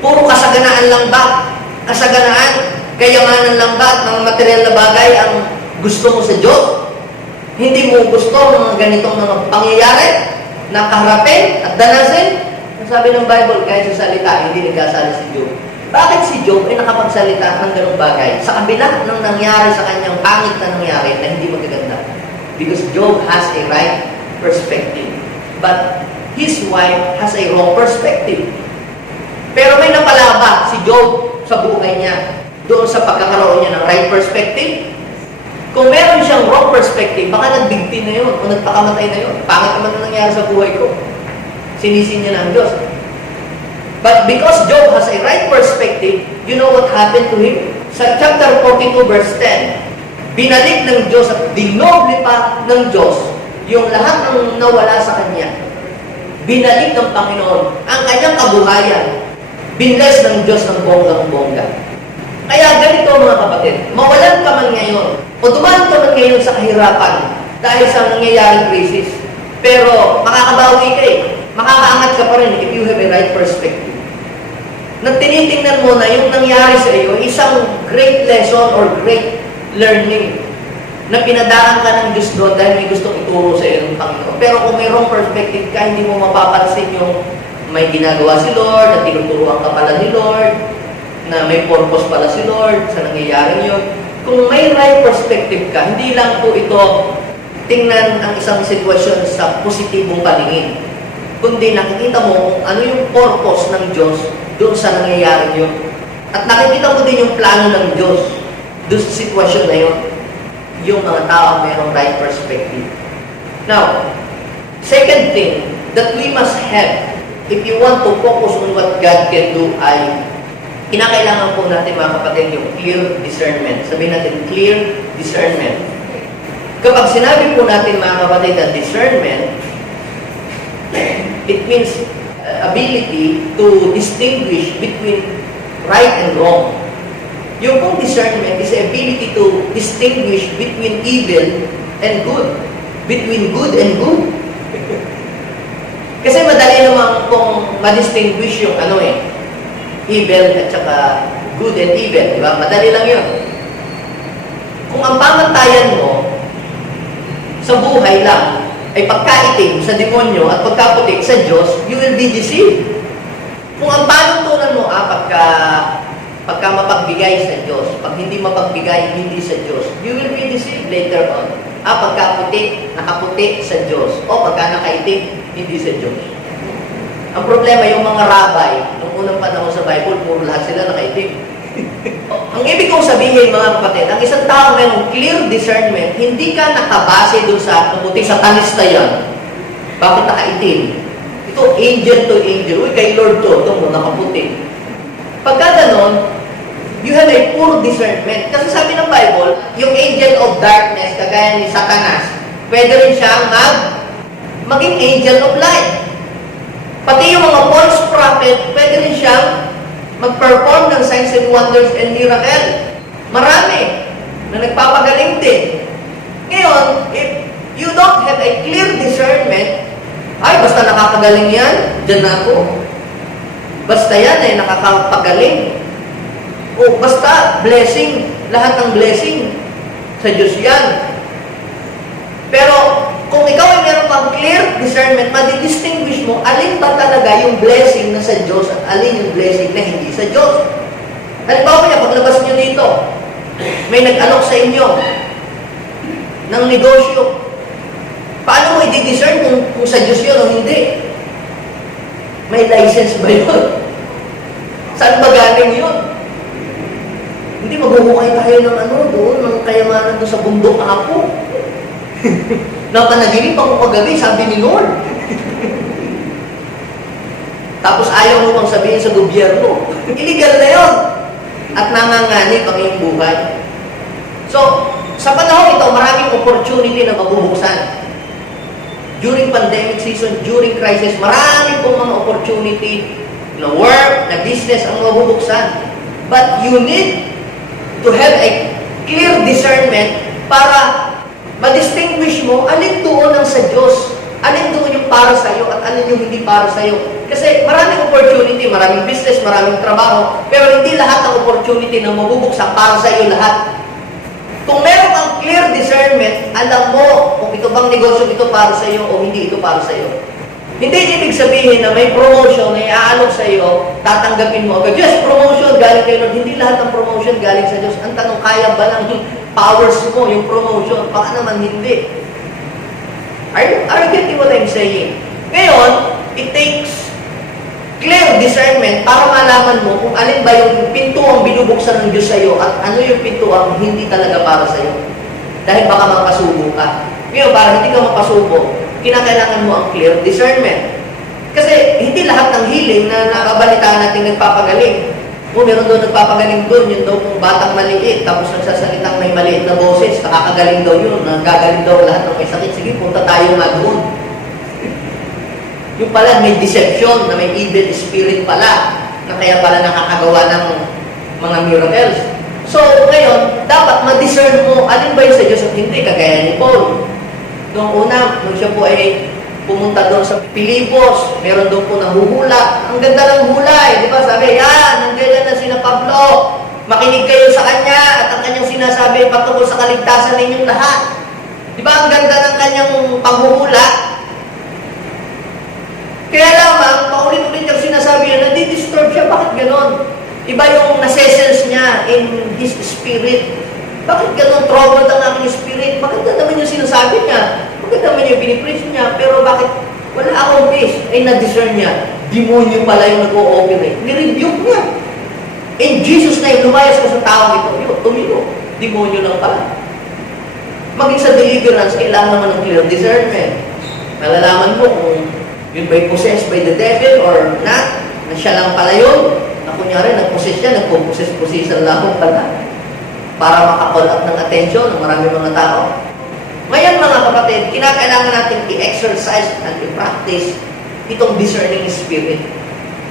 Puro kasaganaan lang ba? Kasaganaan, kayamanan lang ba? Mga material na bagay ang gusto mo sa Diyos? Hindi mo gusto mga ganitong mga pangyayari na kaharapin at danasin? Ang sabi ng Bible, kahit sa salita, hindi nagkasali si Job. Bakit si Job ay nakapagsalita ng ganong bagay sa kabila ng nangyari sa kanyang pangit na nangyari na hindi magaganda? Because Job has a right perspective. But his wife has a wrong perspective. Pero may napalaba si Job sa buhay niya doon sa pagkakaroon niya ng right perspective. Kung meron siyang wrong perspective, baka nagbigti na yun o nagpakamatay na yun. Pangit naman na nangyari sa buhay ko. Sinisin niya na ang Diyos. But because Job has a right perspective, you know what happened to him? Sa chapter 42 verse 10, binalik ng Diyos at dinoble pa ng Diyos yung lahat ng nawala sa kanya. Binalik ng Panginoon ang kanyang kabuhayan. Binless ng Diyos ng bonggang-bongga. Kaya ganito mga kapatid, mawalan ka man ngayon o dumaan ka man ngayon sa kahirapan dahil sa nangyayaring crisis, pero makakabawi ka eh. Makakaangat ka pa rin if you have a right perspective. na tinitingnan mo na yung nangyari sa iyo, isang great lesson or great learning na pinadaan ka ng Diyos doon dahil may gustong ituro sa iyo ng Panginoon. Pero kung may wrong perspective ka, hindi mo mapapansin yung may ginagawa si Lord, na tinuturuan ka pala ni Lord, na may purpose pala si Lord sa nangyayari yun. Kung may right perspective ka, hindi lang po ito tingnan ang isang sitwasyon sa positibong paningin, kundi nakikita mo kung ano yung purpose ng Diyos doon sa nangyayari yun. At nakikita mo din yung plano ng Diyos doon sa sitwasyon na yun. Yung mga tao mayroong right perspective. Now, second thing that we must have if you want to focus on what God can do ay kinakailangan po natin mga kapatid yung clear discernment. Sabihin natin, clear discernment. Kapag sinabi po natin mga kapatid na discernment, it means ability to distinguish between right and wrong. Yung pong discernment is the ability to distinguish between evil and good. Between good and good. Kasi madali naman kung ma-distinguish yung evil at saka good and evil. Diba? Madali lang yun. Kung ang pamantayan mo sa buhay lang ay pagkaitim sa demonyo at pagkaputik sa Diyos, you will be deceived. Kung ang panuntunan mo pagka mapagbigay sa Diyos, pag hindi mapagbigay, hindi sa Diyos, you will be deceived later on. Pagkaputi, nakaputi sa Diyos, o pagka nakaitim, hindi sa Diyos. Ang problema, yung mga rabbi, nung unang panahon sa Bible, puro lahat sila nakaitim. Ang ibig kong sabihin, mga kapatid, ang isang tao mayroong clear discernment, hindi ka nakabase dun sa nabuti sa talista yan. Bakit nakaitim? Ito, angel to angel. Uy, kay Lord to, ito mo, nakaputi. Pagka ganon, you have a poor discernment. Kasi sabi ng Bible, yung angel of darkness, kagaya ni Satanas, pwede rin siyang maging angel of light. Pati yung mga false prophet, pwede rin siyang mag-perform ng signs and wonders and miracle. Marami na nagpapagaling din. Ngayon, if you don't have a clear discernment, ay, basta nakakagaling yan, dyan na ako. Basta yan ay nakakapagaling. O basta blessing, lahat ng blessing sa Diyos yan. Pero kung ikaw ay meron kang clear discernment, madidistinguish mo alin ba talaga yung blessing na sa Diyos at alin yung blessing na hindi sa Diyos. Halimbawa niya, paglabas niyo dito, may nag-alok sa inyo ng negosyo. Paano mo i-discern kung sa Diyos yun o hindi? May license ba yun? Saan ba galing yun? Hindi, maghuhukay tayo ng doon, ng kayamanan doon sa bundok Apo. Napanaginip ako kagabi, sabi ni Lord. Tapos ayaw mo pang sabihin sa gobyerno. Illegal na yun. At nanganganib ang iyong buhay. So, sa panahon ito, maraming opportunity na mabubuksan. During pandemic season, during crisis, marami pong mga opportunity na work, na business ang mabubuksan. But you need to have a clear discernment para ma-distinguish mo alin doon ang sa Diyos, alin doon yung para sa'yo at alin yung hindi para sa'yo. Kasi maraming opportunity, maraming business, maraming trabaho, pero hindi lahat ng opportunity na mabubuksan para sa'yo lahat. Kung meron kang clear discernment, alam mo kung ito bang negosyo ito para sa'yo o hindi ito para sa'yo. Hindi ibig sabihin na may promotion na iaalok sa'yo, tatanggapin mo agad. Yes, promotion galing kay Lord. Hindi lahat ng promotion galing sa Diyos. Ang tanong, kaya ba ng powers mo yung promotion? Baka naman hindi. Are you getting what I'm saying? Ngayon, it takes clear discernment para malaman mo kung alin ba yung pintuang binubuksan ng Diyos sa'yo at ano yung pintuang hindi talaga para sa'yo. Dahil baka mapasubo ka. Ngayon, para hindi ka mapasubo, kinakailangan mo ang clear discernment. Kasi hindi lahat ng healing na nakabalitaan natin nagpapagaling. Kung meron doon nagpapagaling doon, yun daw kung batang maliit, tapos nagsasalitang may maliit na boses, nakakagaling daw yun, nagagaling daw lahat ng may sakit. Sige, punta tayo nga doon. Yung pala, may deception, na may evil spirit pala, na kaya pala nakakagawa ng mga miracles. So, ngayon, dapat ma-discern mo alin ba yung sa Diyos at hindi, kagaya ni Paul. Noong una, nung siya po ay pumunta doon sa Pilipos, meron doon po nahuhula. Ang ganda ng hula eh, di ba? Sabi, yan, nandiyan na sina Pablo. Makinig kayo sa kanya at ang kanyang sinasabi patungkol sa kaligtasan ninyong lahat. Di ba ang ganda ng kanyang panghuhula? Kaya lamang, paulit-ulit yung sinasabi niya, nadi-disturb siya. Bakit ganon? Iba yung nasesense niya in his spirit. Bakit ganon? Troubled ang aking spirit. Bakit naman yung sinasabi niya? Bakit naman yung pinipreach niya? Pero bakit wala akong peace? Ay, na-discern niya. Demonyo pala yung nag-o-operate. Nirebuke niya. In Jesus' name, lumayas ka sa taong ito. Yun, tumilo. Demonyo lang pala. Maging sa deliverance, kailangan naman ng clear discernment. Malalaman mo kung yun ba'y possessed by the devil or not, na siya lang pala yun, na kunyari, nag-possess siya, nag-possess-possessan lang pala, para makapull up ng attention ng maraming mga tao. Ngayon mga kapatid, kinakailangan natin i-exercise and i-practice itong discerning spirit.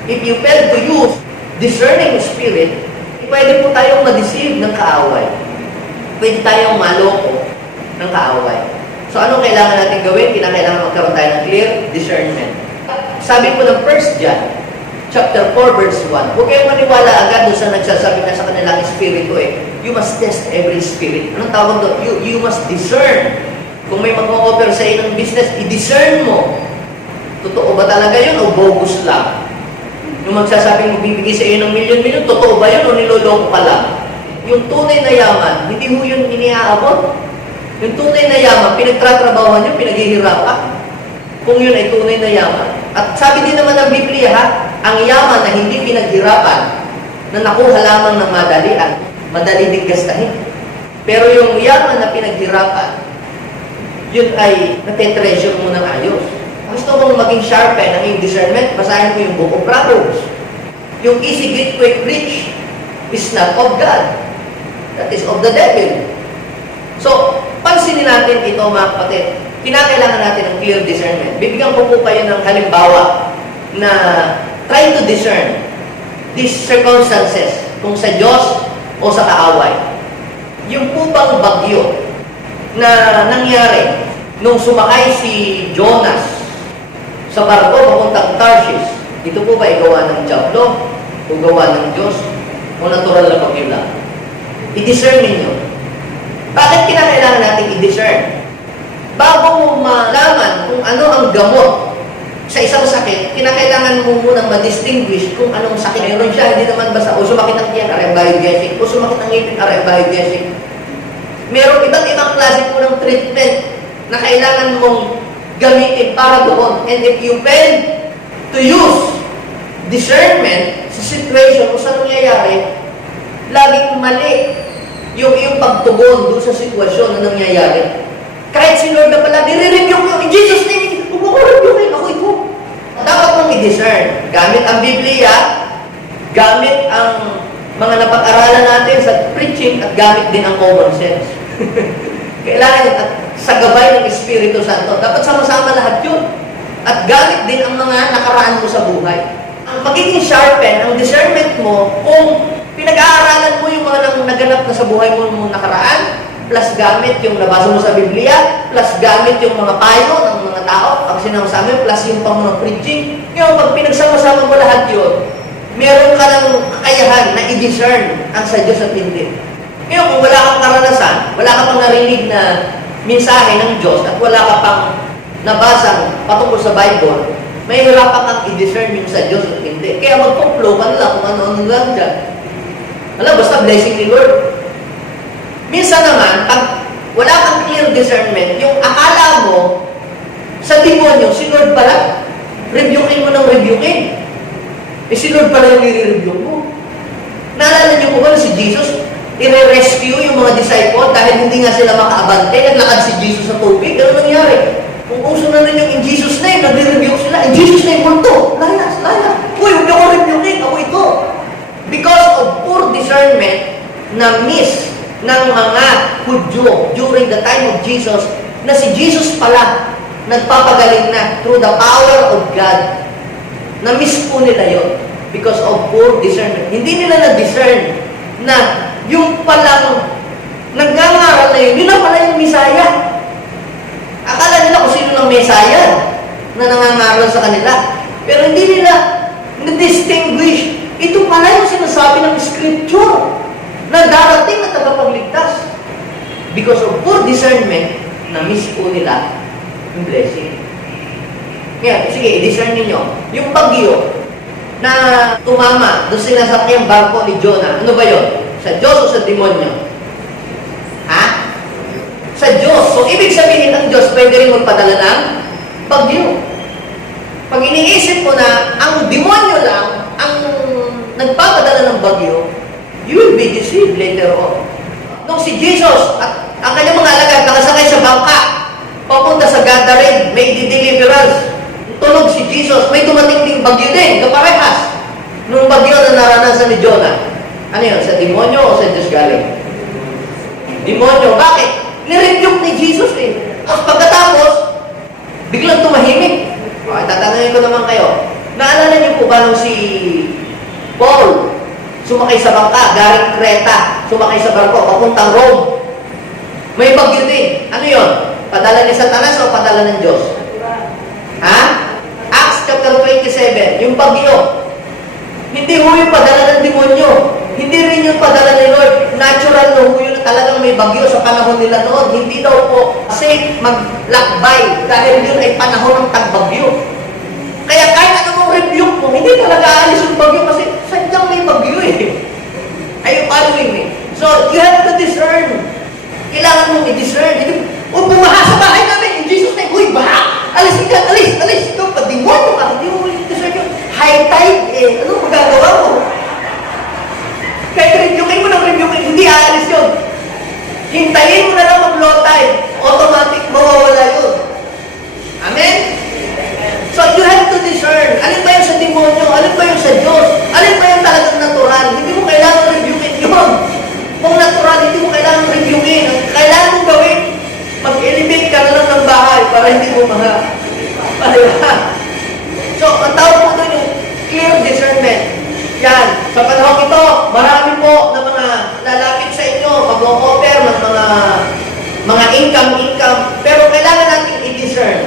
If you fail to use discerning spirit, pwede po tayong ma-deceive ng kaaway. Pwede tayong maloko ng kaaway. So anong kailangan natin gawin? Kinakailangan magkaroon tayo ng clear discernment. Sabi po ng 1 John, chapter 4, verse 1, huwag kayong maniwala agad doon sa nagsasabi na sa kanilang espiritu eh. You must test every spirit. Anong tawag doon? You must discern. Kung may mag-o-offer sa inyo ng business, i-discern mo. Totoo ba talaga yun o bogus lang? Yung magsasabing magbibigay sa iyo ng milyon-milyon, totoo ba yun o niloloko ka lang? Yung tunay na yaman, hindi mo yun iniaabot. Yung tunay na yaman, pinagtatrabahoan nyo, pinaghihirapan. Kung yun ay tunay na yaman. At sabi din naman ng Biblia, ha, ang yaman na hindi pinaghirapan, na nakuha lamang ng madalian, madali din gastahin. Pero yung yaman na pinaghirapan, yun ay natetreasure mo ng ayos. Gusto mong maging sharpen ang iyong discernment, basahin mo yung Book of Proverbs. Yung easy, get, quick, rich is not of God. That is of the devil. So, pansinin natin ito mga kapatid. Kinakailangan natin ng clear discernment. Bibigyan ko po kayo ng halimbawa na try to discern these circumstances kung sa Diyos o sa kaaway. Yung po bang bagyo na nangyari nung sumakay si Jonas sa barko papuntang Tarshish, ito po ba igawa ng Diablo o gawa ng Diyos o natural na bagyo lang? I-discern ninyo. Bakit kinakailangan natin i-discern? Bago mo malaman kung ano ang gamot sa isang sakit, kinakailangan mo munang ma-distinguish kung anong sakit meron siya. Hindi naman basta, o sumakit ang tiyan, aray biogesic, o sumakit ang ngipin, aray biogesic. Merong ibang klase po ng treatment na kailangan mong gamitin para doon. And if you fail to use discernment sa situation kung saan nangyayari, laging mali yung iyong pagtugon doon sa sitwasyon na nangyayari. Kahit si Lord na pala, nire-review ko in Jesus' name, huwag ko reviewin, ako ito. Dapat mong i-discern. Gamit ang Biblia, gamit ang mga napag-aralan natin sa preaching, at gamit din ang common sense. Kailangan at sa gabay ng Espiritu Santo. Dapat sama-sama lahat yun. At gamit din ang mga nakaraan mo sa buhay. Ang magiging sharpen, ang discernment mo, kung pinag-aaralan mo yung mga naganap na sa buhay mo nung nakaraan, plus gamit yung nabasa mo sa Biblia, plus gamit yung mga payo ng mga tao, ang sinama-sama, plus yung pang mga preaching. Ngayon, pag pinagsama-sama mo lahat yun, meron ka ng kakayahan na i-discern ang sa Diyos at hindi. Ngayon, kung wala kang karanasan, wala ka pang narinig na mensahe ng Diyos at wala ka pang nabasang patungkol sa Bible, may hirapan kang i-discern yung sa Diyos at hindi. Kaya magpo-flow ka na lang kung ano-ano lang dyan. Alam, basta blessing ni Lord. Minsan naman, pag wala kang clear discernment, yung akala mo sa demonyo, si Lord pala, rebukein mo ng rebukein. Eh si Lord pala yung nire-rebuke mo. Naalala niyo po ba si Jesus, i-rescue yung mga disciple dahil hindi nga sila makaabante, naglakad si Jesus sa tubig, ano nangyari? Kung uso na rin yung in Jesus' name, nagre-rebuke sila, in Jesus' name, multo, layas. Uy, huwag niyo ko rebukein, ako ito. Because of poor discernment na miss ng mga Hudyo during the time of Jesus, na si Jesus pala nagpapagaling na through the power of God. Na-miss po nila yun because of poor discernment. Hindi nila na-discern na yung palang nagngangaral na yun na pala yung Messiah. Akala nila kung sino ng Messiah. na nangangaral sa kanila. Pero hindi nila na-distinguish. Ito pala yung sinasabi ng Scripture na darating na tagapagligtas. Because of poor discernment, na-miss po nila yung blessing. Kaya, sige, i-discern ninyo. Yung bagyo na tumama doon sinasakyang barko ni Jonah, ano ba yun? Sa Diyos o sa demonyo? Ha? Sa Diyos. So, ibig sabihin ng Diyos, pwede rin magpadala ng bagyo. Pag iniisip mo na ang demonyo lang ang nagpapadala ng bagyo, you will be deceived later on. Nung si Jesus at ang kanyang mga alagad nakasakay sa bangka, papunta sa Gadarene, may deliverance. Tunog si Jesus, may dumating ding bagyo din, kaparehas. Nung bagyo na naranasan ni Jonah. Ano yun? Sa demonyo o sa Diyos galing? Demonyo. Bakit? Nirebuke ni Jesus eh. Tapos pagkatapos, biglang tumahimik. Okay, tatanungin ko naman kayo. Naalala niyo po ba nung si Paul sumakay sa bangka, galing Creta, sumakay sa barko, papuntang Rome? May bagyo din. Ano yun? Padala ni Satanas o padala ng Diyos? Ha? Acts chapter 27, yung bagyo. Hindi ho yung padala ng demonyo. Hindi rin yung padala ni Lord. Natural na ho yun na talagang may bagyo sa panahon nila noon. Hindi daw po safe maglakbay dahil yun ay panahon ng tagbagyo. Kaya kahit anong rebuke mo, hindi talaga aalis yung bagyo kasi sadyang may bagyo eh. Are you following me? So, you have to discern. Kailangan mong i-discern. O bumaha sa bahay namin, in Jesus' name, uy, baha! Alis ka, alis! Ikaw, pa-demonyo ka, hindi mo i-discern yun. High tide, eh, ano magagawa mo? Kahit rebuking mo ng rebuking, hindi aalis yun. Hintayin mo na lang mag-low tide, automatic mawawala yun. Amen? So, you have to discern. Alin ba yung sa demonyo? Alin ba yung sa Diyos? Alin ba yung talagang natural? Hindi mo kailangan rebuking yun. Kung natural, hindi mo kailangan reviewin. Ang kailangan mong gawin, mag-elevate ka na lang ng bahay para hindi mo Diba? So, ang tawag po doon yung clear discernment. Yan. Sa panahon ito, marami po na mga lalapit sa inyo, mag-offer ng mga income. Pero kailangan natin i-discern.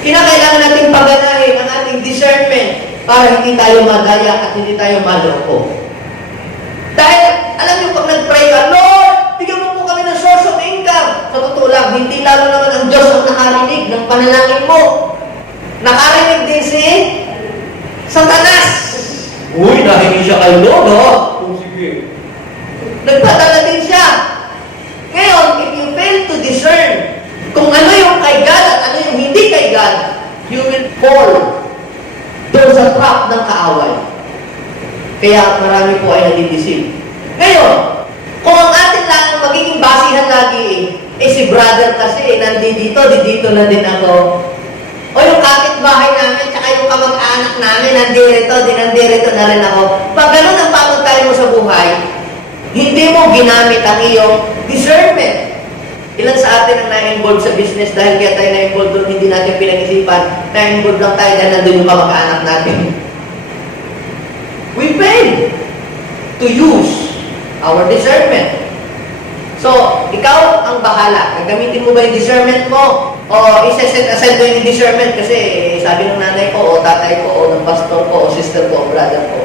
Kinakailangan natin paganahin ang ating discernment para hindi tayo madaya at hindi tayo maloko. Dahil, alam niyo, pag nag-pray ka, Lord, bigyan mo po kami ng source of income. Sa totoo lang, hindi lalo naman ang Diyos ang nakarinig ng panalangin mo. Nakarinig din si Satanas. Uy, nahingi siya kay Lord, ha? Sige. Nagpadala din siya. Ngayon, if you fail to discern kung ano yung kay God at ano yung hindi kay God, you will fall doon sa trap ng kaaway. Kaya marami po ay nadideceive. Ngayon, kung ang atin lang magiging basihan lagi si brother kasi nandito na din ako. O yung kapitbahay namin, tsaka yung kamag-anak namin, nandirito na rin ako. Pag ganun ang pamagkali mo sa buhay, hindi mo ginamit ang iyong discernment. Ilan sa atin ang na-involve sa business dahil kaya tayo na-involve doon, hindi natin pinag-isipan, na-involve lang tayo dahil nandun yung kamag-anak natin. We fail to use our discernment. So, ikaw ang bahala. Gagamitin mo ba yung discernment mo? O isa-set aside mo yung discernment kasi sabi ng nanay ko, o tatay ko, o ng pastor ko, o sister ko, o brother ko.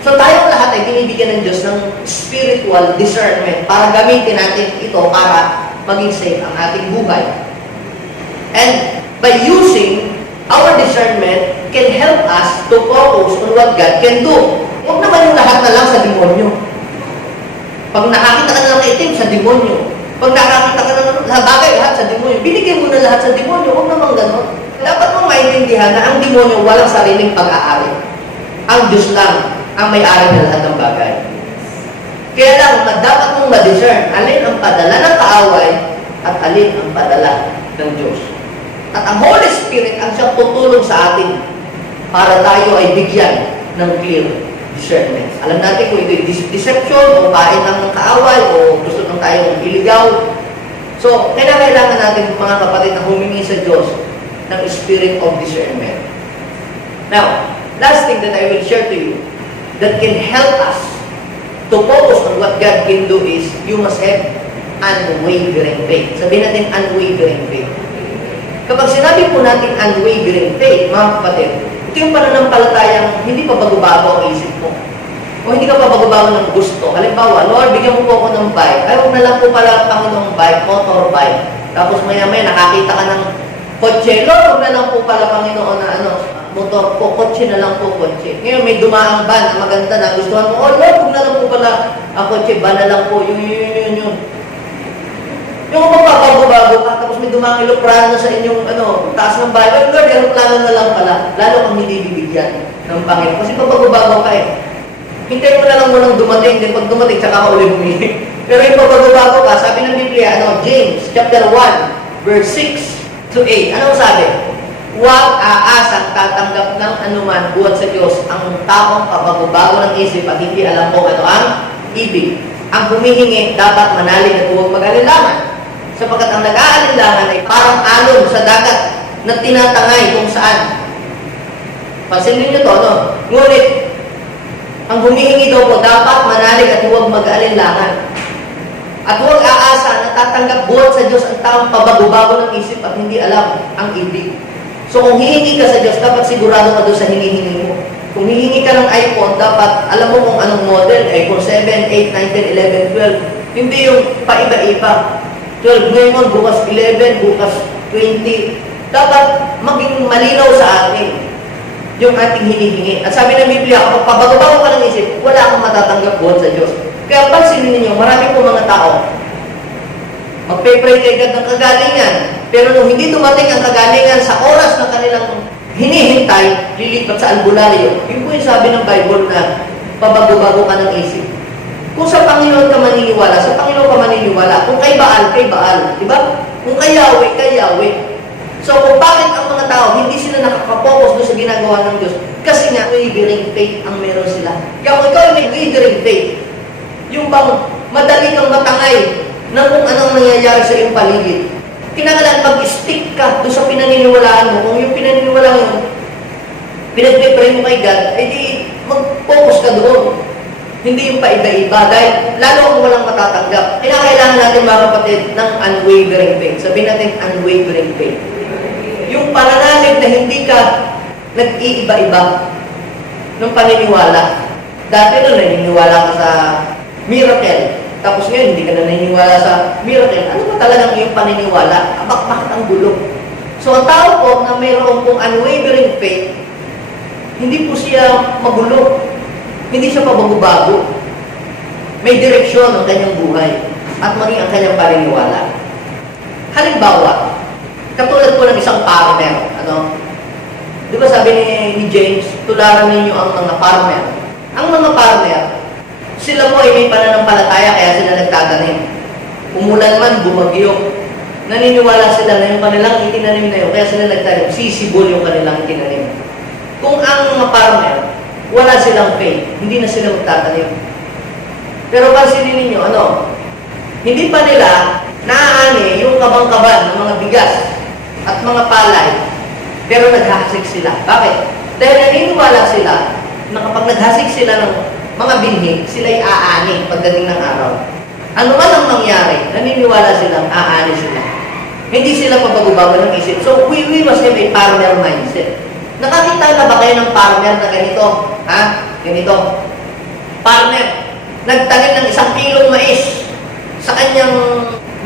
So, tayong lahat ay binibigyan ng Diyos ng spiritual discernment para gamitin natin ito para maging safe ang ating buhay. And by using our discernment can help us to focus on what God can do. Huwag naman yung lahat na lang sa demonyo. Pag nakakita ka na ng itim, sa demonyo. Pag nakakita ka na bagay, lahat sa demonyo. Binigyan mo na lahat sa demonyo. Huwag naman ganon. Dapat mong maintindihan na ang demonyo walang sariling pag-aari. Ang Diyos lang ang may-ari ng lahat ng bagay. Kaya lang, dapat mong ma-discern alin ang padala ng kaaway at alin ang padala ng Diyos. At ang Holy Spirit ang siyang tutulong sa atin para tayo ay bigyan ng clear discernment. Alam natin kung ito deception o kain lang ng kaaway o gusto nang tayong iligaw. So, kailangan natin mga kapatid na humingi sa Diyos ng spirit of discernment. Now, last thing that I will share to you that can help us to focus on what God can do is you must have unwavering faith. Sabihin natin unwavering faith. Kapag sinabi po natin unwavering faith, mga kapatid, ito yung pananampalatayang hindi pa bago-bago ang isip mo. O hindi ka pa bago-bago ng gusto. Halimbawa, Lord, bigyan mo po ako ng bike. Ay, huwag na lang po pala Panginoong bike, motorbike. Tapos maya-maya nakakita ka ng kotse. Lord, huwag na lang po pala Panginoon na motor po, kotse na lang po, kotse. Ngayon may dumaang van na maganda na gustuhan mo. Oh Lord, huwag na lang po pala kotse, van na lang po. Yun. Yung magpapabago-bago ka, tapos may dumang iloprano sa inyong taas ng bahay. Lord, aeroplano na lang pala. Lalo kang hindi bibigyan ng Panginoon. Kasi pabago-bago ka eh. Hintayin mo na lang munang dumating, then pag dumating, tsaka ka uli humiling. Pero yung pabago-bago ka, sabi ng Biblia, James chapter 1, verse 6 to 8. Ano sabi? Huwag aasang tatanggap ng anuman buhat sa Diyos ang taong pabago-bago ng isip at hindi alam kung ano ang ibig. Ang humihingi dapat manalig at huwag mag-alinlangan. Sapagkat ang nag-aalinlangan ay parang alon sa dagat na tinatangay kung saan. Pansinin niyo to, Ngunit, ang humihingi daw po dapat manalig at huwag mag-alinlangan. At huwag aasa na tatanggap buhat sa Diyos ang taong pabago-bago ng isip at hindi alam ang ibig. So kung hihingi ka sa Diyos, dapat sigurado ka doon sa hinihingi mo. Kung hihingi ka ng iPhone, dapat alam mo kung anong model, iPhone 7, 8, 9, 10, 11, 12. Hindi yung paiba-iba. 12 ngayon, bukas 11, bukas 20. Dapat maging malinaw sa atin yung ating hinihingi. At sabi ng Biblia, kapag pabago-bago ka ng isip, wala kang matatanggap buhat sa Diyos. Kaya pansinin ninyo, marami po mga tao, magpe-pray kay God ng kagalingan, pero nung hindi dumating ang kagalingan sa oras na kanilang hinihintay, lilipat sa albularyo. Yun po yung sabi ng Bible na pabago-bago ka ng isip. Kung sa Panginoon ka maniniwala, sa Panginoon ka maniniwala. Kung kay Baal, kay Baal. Diba? Kung kay Yahweh, kay Yahweh. So kung bakit ang mga tao, hindi sila nakakapokus doon sa ginagawa ng Diyos? Kasi nga, wavering faith ang meron sila. Kaya kung ikaw ay may wavering faith, yung bang madali kang matangay ng kung anong nangyayari sa iyong paligid, kinakailangan mag-stick ka doon sa pinaniniwalaan mo. Kung yung pinaniniwalaan mo, pinag-pray mo kay God, ay di mag-focus ka doon. Hindi yung paiba-iba. Dahil lalo kung walang matatanggap, kinakailangan natin mga kapatid ng unwavering faith. Sabihin natin unwavering faith. Yung pananalig na hindi ka nag-iiba-iba ng paniniwala. Dati nun, naniniwala ka sa miracle. Tapos ngayon, hindi ka na naniniwala sa miracle. Ano ba talagang iyong paniniwala? Bakit ang gulo? So, ang tao po na mayroon pong unwavering faith, hindi po siya magulo. Hindi siya pabago-bago. May direksyon ang kanyang buhay at maging ang kanyang paniniwala. Halimbawa, katulad po ng isang farmer, di ba sabi ni James, tularan ninyo ang mga farmer. Ang mga farmer, sila po ay may pananampalataya kaya sila nagtatanim. Umulan man, bumagyo. Naniniwala sila na yung kanilang itinanim na yun, kaya sila nagtanim. Sisibol yung kanilang itinanim. Kung ang mga farmer, wala silang faith, hindi na sila magtatanim. Pero pansinin ninyo, hindi pa nila naaani yung kabang-kaban ng mga bigas at mga palay, pero naghahasik sila. Bakit? Dahil naniniwala sila na kapag naghasik sila ng mga binhi, sila'y aani pagdating ng araw. Ano man ang mangyari, naniniwala silang aani sila. Hindi sila pabago-bago ng isip. So, we must have a farmer mindset. Nakakita na ba kayo ng farmer na ganito? Ganito. Farmer, nagtanim ng 1 kilong mais sa kanyang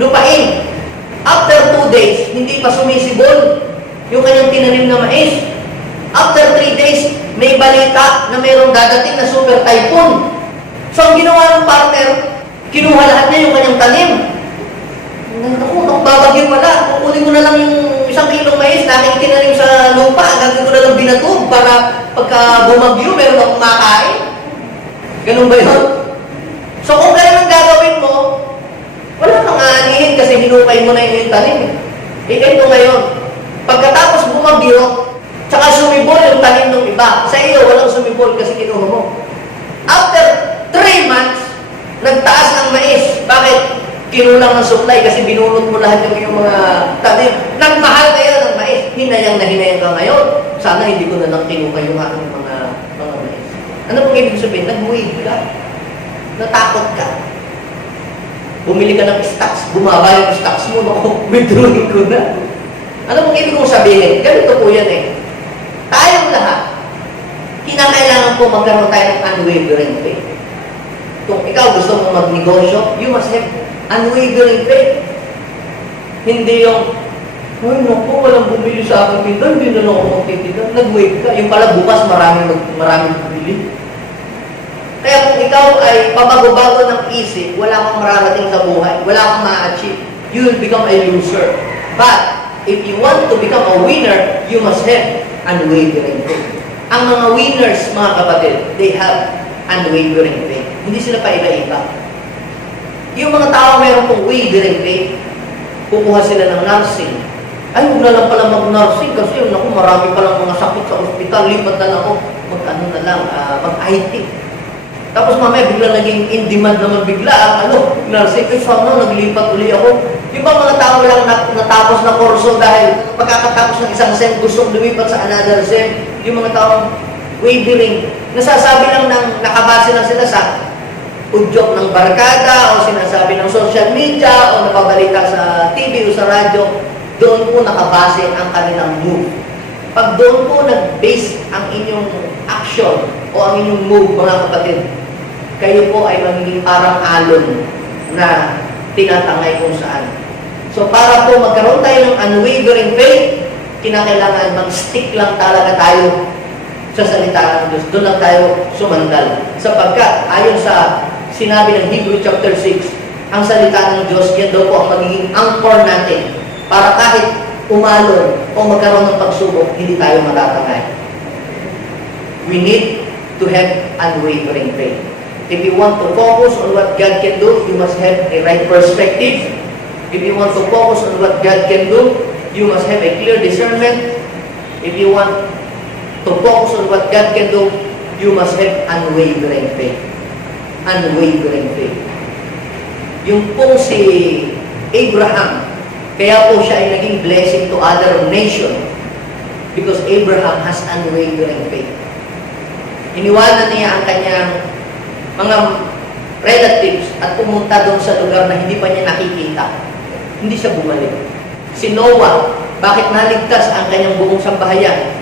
lupain. After 2 days, hindi pa sumisibol yung kanyang tinanim na mais. After 3 days, may balita na mayroong dadating na super typhoon. So, ang ginawa ng farmer, kinuha lahat niya yung kanyang tanim. Naku, babagyo pala. Kukunin mo na lang yung 1 kilong mais na aking tinanim sa lupa. Gagawin ko na lang binatog para pagka bumagyo, meron akong makain. Ganun ba yun? So, kung ganun ang gagawin mo, wala kang aanihin kasi hinukay mo na yung tanim. Ito ngayon, pagkatapos bumagyo, tsaka sumibol yung tanim ng iba. Sa iyo, walang sumibol kasi kinuha mo. After 3 months, nagtaas ang mais. Bakit? Kinulang ng supply kasi binunot mo lahat yung mga tanim. Nagmahal na yan ang mais. Hinayang na hinayang ka ngayon. Sana hindi ko na lang kinuha yung aking mga mais. Ano pong ibig sabihin? Nag-wave ka. Natakot ka. Bumili ka ng stocks. Bumaba yung stocks mo. Naku, withdrawing ko na. Ano pong ibig kong sabihin? Ganito po yan eh. Tayong lahat, kinakailangan po magkaroon tayo ng unwavering faith. Kung ikaw gusto mo magnegosyo, you must have unwavering faith. Hindi yung, ay naku, walang bumili sa akin dito, hindi na lang ako magtitinda. Nag-wave ka. Yung pala bukas maraming bumili. Kaya kung ikaw ay pabago-bago ng isip, wala kang mararating sa buhay, wala kang ma-achieve, you will become a loser. But, if you want to become a winner, you must have unwavering faith. Ang mga winners, mga kapatid, they have unwavering faith. Hindi sila pa iba-iba. Yung mga tao mayroon pong wavering faith, kukuha sila ng nursing. Ay, huwag na lang pala mag-nursing kasi naku, marami palang mga sakit sa ospital, lipat na lang ako, mag-IT. Tapos mamaya bigla naging in demand naman bigla ang nursing. Ay, sana naglipat uli ako. Yung ba mga tao lang natapos na kurso dahil pagkakatapos ng isang SEM, gustong lumipat sa another SEM. Yung mga tao wavering. Nasasabi lang nakabase lang sila sa udyok ng barkada o sinasabi ng social media o napabalita sa TV o sa radyo. Doon po nakabase ang kanilang move. Pag doon po nag-base ang inyong action o ang inyong move, mga kapatid, kayo po ay magiging parang alon na tinatangay kung saan. So para po magkaroon tayo ng unwavering faith, kinakailangan mag-stick lang talaga tayo sa salita ng Diyos. Doon lang tayo sumandal. Sapagkat ayon sa sinabi ng Hebrew chapter 6, ang salita ng Diyos, yan daw po ang magiging anchor natin para kahit umalon o magkaroon ng pagsubok, hindi tayo matatangay. We need to have unwavering faith. If you want to focus on what God can do, you must have a right perspective. If you want to focus on what God can do, you must have a clear discernment. If you want to focus on what God can do, you must have unwavering faith. Unwavering faith. Yung pong si Abraham, kaya po siya ay naging blessing to other nation because Abraham has unwavering faith. Iniwanan niya ang kanyang mga relatives at pumunta doon sa lugar na hindi pa niya nakikita. Hindi siya bumalik. Si Noah, bakit naligtas ang kanyang buong sambahayan?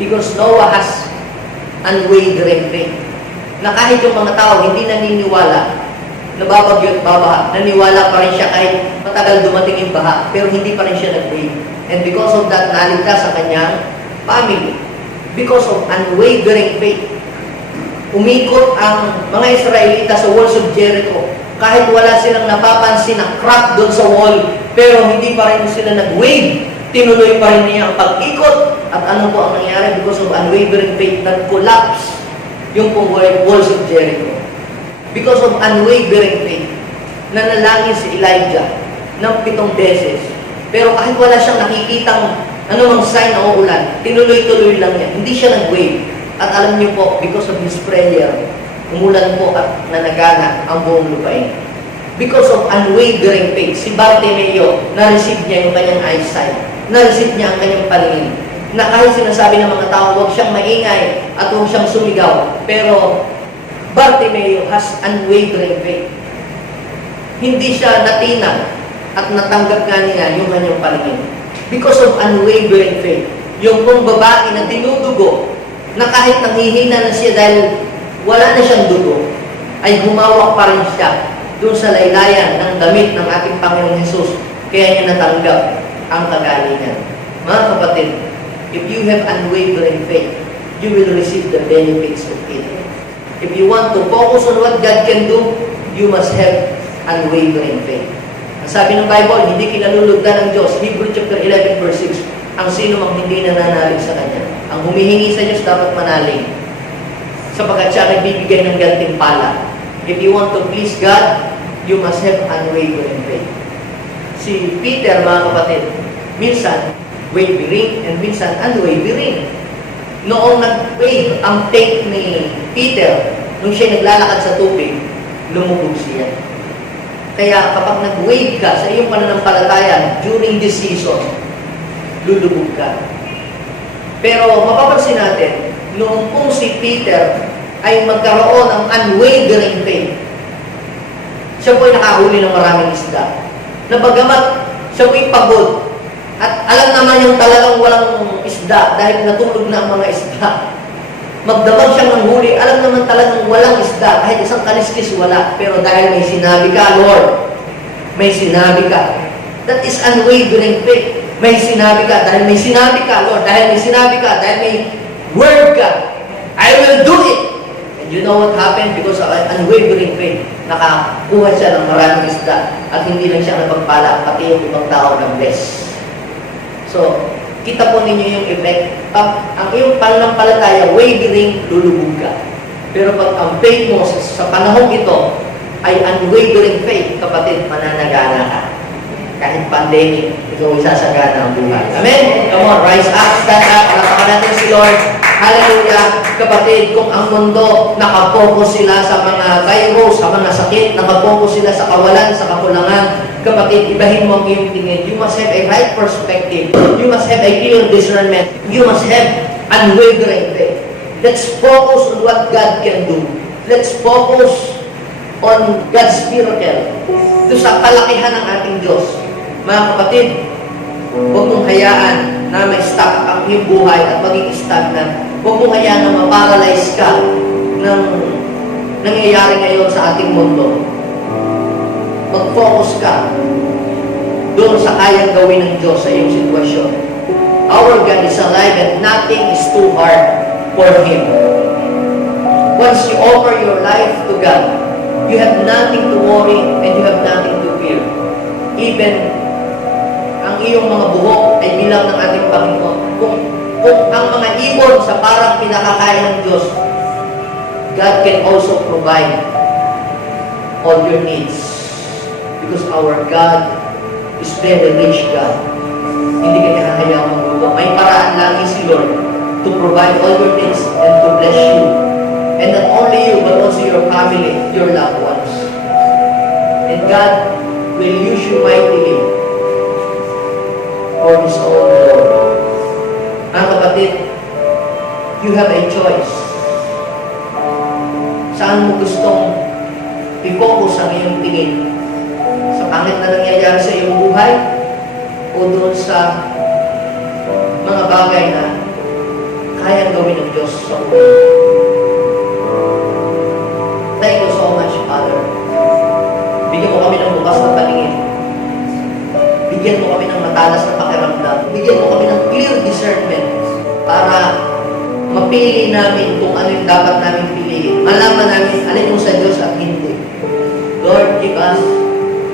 Because Noah has unwavering faith. Na kahit yung mga tao hindi naniniwala na babagyo at babaha, naniwala pa rin siya kahit matagal dumating yung baha, pero hindi pa rin siya nag-wave. And because of that, naligtas ang kanyang family. Because of unwavering faith. Umikot ang mga Israelita sa walls of Jericho. Kahit wala silang napapansin na crack doon sa wall, pero hindi pa rin sila nag-wave. Tinuloy pa rin niya ang pag-ikot. At ano po ang nangyari? Because of unwavering faith, nag-collapse yung walls of Jericho. Because of unwavering faith, nanalangin si Elijah ng 7 beses. Pero kahit wala siyang nakikitang anumang sign na uulan, tinuloy-tuloy lang niya. Hindi siya nag-wave. At alam niyo po, because of his prayer, umulan po at nanagana ang buong lupain. Because of unwavering faith, si Bartimeo, na-receive niya yung kanyang eyesight. Na-receive niya ang kanyang paningin. Na kahit sinasabi ng mga tao, huwag siyang maingay at huwag siyang sumigaw. Pero Bartimeo has unwavering faith. Hindi siya natinag at natanggap nga niya yung kanyang paningin. Because of unwavering faith. Yung pong babae na dinudugo, na kahit nanghihina na siya dahil wala na siyang dugo, ay humawak pa rin siya doon sa laylayan ng damit ng ating Panginoong Hesus. Kaya niya natanggap ang kagalingan. Mga kapatid, if you have unwavering faith, you will receive the benefits of it. If you want to focus on what God can do, you must have unwavering faith. Ang sabi ng Bible, hindi kinalulugdan ng Diyos. Hebrew chapter 11 verse 6, ang sino mang hindi nananalig sa Kanya. Ang humihingi sa Diyos dapat manalig, sapagkat siya nagbibigay ng gantimpala. If you want to please God, you must have unwavering faith. Si Peter, mga kapatid, minsan wavering and minsan unwavering. Noong nag-wave ang faith ni Peter, nung siya naglalakad sa tubig, lumubog siya. Kaya kapag nag-wave ka sa iyong pananampalataya during this season, lulubog ka. Pero mapapansin natin, noong pong si Peter ay magkaroon ng unwavering faith, siya po ay nakahuli ng maraming isda. Na bagamat siya po ay pagod, At alam naman yung talagang walang isda dahil natulog na ang mga isda. Magdamag siyang ng huli, alam naman talagang walang isda, kahit isang kaliskis wala. Pero dahil may sinabi ka, Lord, may sinabi ka. That is unwavering faith. May sinabi ka, dahil may sinabi ka, Lord, dahil may sinabi ka, dahil may word ka, I will do it. And you know what happened? Because of unwavering faith, nakakuha siya ng maraming isda at hindi lang siya napagpala, pati yung ibang tao na bless. So, kita po ninyo yung effect. Ang iyong pananampalataya, wavering, lulubog ka. Pero pag ang faith mo sa panahong ito ay unwavering faith, kapatid, mananagana ka. Kahit pandemic, ikaw isasagana ang buhay. Amen? Come on, rise up, stand up, alapakan natin si Lord. Hallelujah! Kapatid, kung ang mundo nakapokus sila sa mga virus, sa mga sakit, nakapokus sila sa kawalan, sa kakulangan, kapatid, ibahin mo ang iyong tingin. You must have a right perspective. You must have a clear discernment. You must have unwavering faith. Let's focus on what God can do. Let's focus on God's miracle. Ito sa kalakihan ng ating Diyos. Mga kapatid, huwag mong hayaan na ma-stuck ang iyong buhay at maging stagnant. Huwag mong hayaan na ma-paralyze ka ng nangyayari ngayon sa ating mundo. Mag-focus ka doon sa kayang gawin ng Diyos sa iyong sitwasyon. Our God is alive and nothing is too hard for Him. Once you offer your life to God, you have nothing to worry and you have nothing to fear. Even ang iyong mga buhok ay bilang ng ating Panginoon. Kung ang mga ibon sa parang pinakakaya ng Diyos, God can also provide all your needs. Because our God is very rich God. Hindi ka niya hahayaan magluto. May paraan lagi si Lord to provide all your needs and to bless you. And not only you, but also your family, your loved ones. And God will use you mightily for His own glory. Mga kapatid, you have a choice. Saan mo gustong i-focus ang iyong tingin? Sa pangit na nangyayari sa iyong buhay? O doon sa mga bagay na kayang gawin ng Diyos sa buhay? Thank you so much, Father. Bigyan mo kami ng bukas na paningin. Bigyan mo kami ng matalas na pakiramdam. Bigyan mo kami ng clear discernment para mapili namin kung ano yung dapat namin piliin. Malaman namin alin yung sa Diyos at hindi. Lord, give us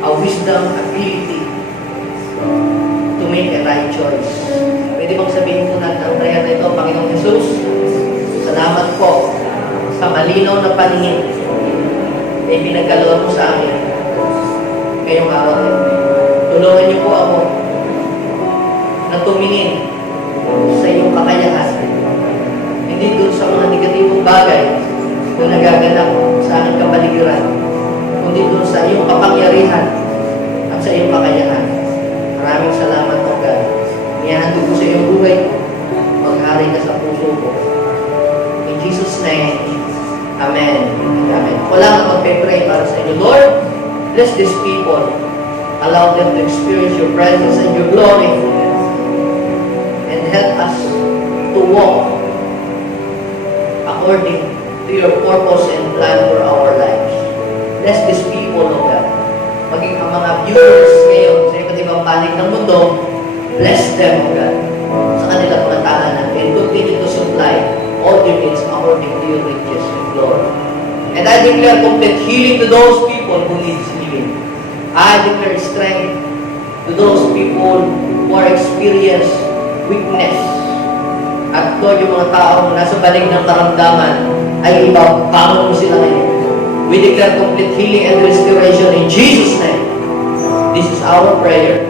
a wisdom, ability to make a right choice. Pwede bang sabihin po natin ang prayer na ito, Panginoong Jesus? Salamat po sa malinaw na paningin na ipinagkaloob mo sa amin ngayong araw na ito. Tulungan niyo po ako na tumingin sa iyong kakayahan. Hindi doon sa mga negatibong bagay na nagaganap sa aking kapaligiran, kundi doon sa iyong kapangyarihan at sa iyong kakayahan. Maraming salamat, O God. Iyahandog ko sa iyong buhay ko. Maghari ka sa puso ko. In Jesus' name, Amen. Amen. Ako lang ang magpe-pray para sa inyo. Lord, bless these people. Allow them to experience your presence and your glory. And help us to walk according to your purpose and plan for our lives. Bless these people, O God. Maging ang mga viewers ngayon sa iba't ibang panig ng mundo, bless them, O God, sa kanilang mga tahanan and continue to supply all their needs according to your riches and glory. And I declare complete healing to those people who need healing. I declare strength to those people who are experience weakness. At Lord, yung mga taong nasa balig ng karamdaman ay ibabangon mo sila ngayon. We declare complete healing and restoration in Jesus' name. This is our prayer.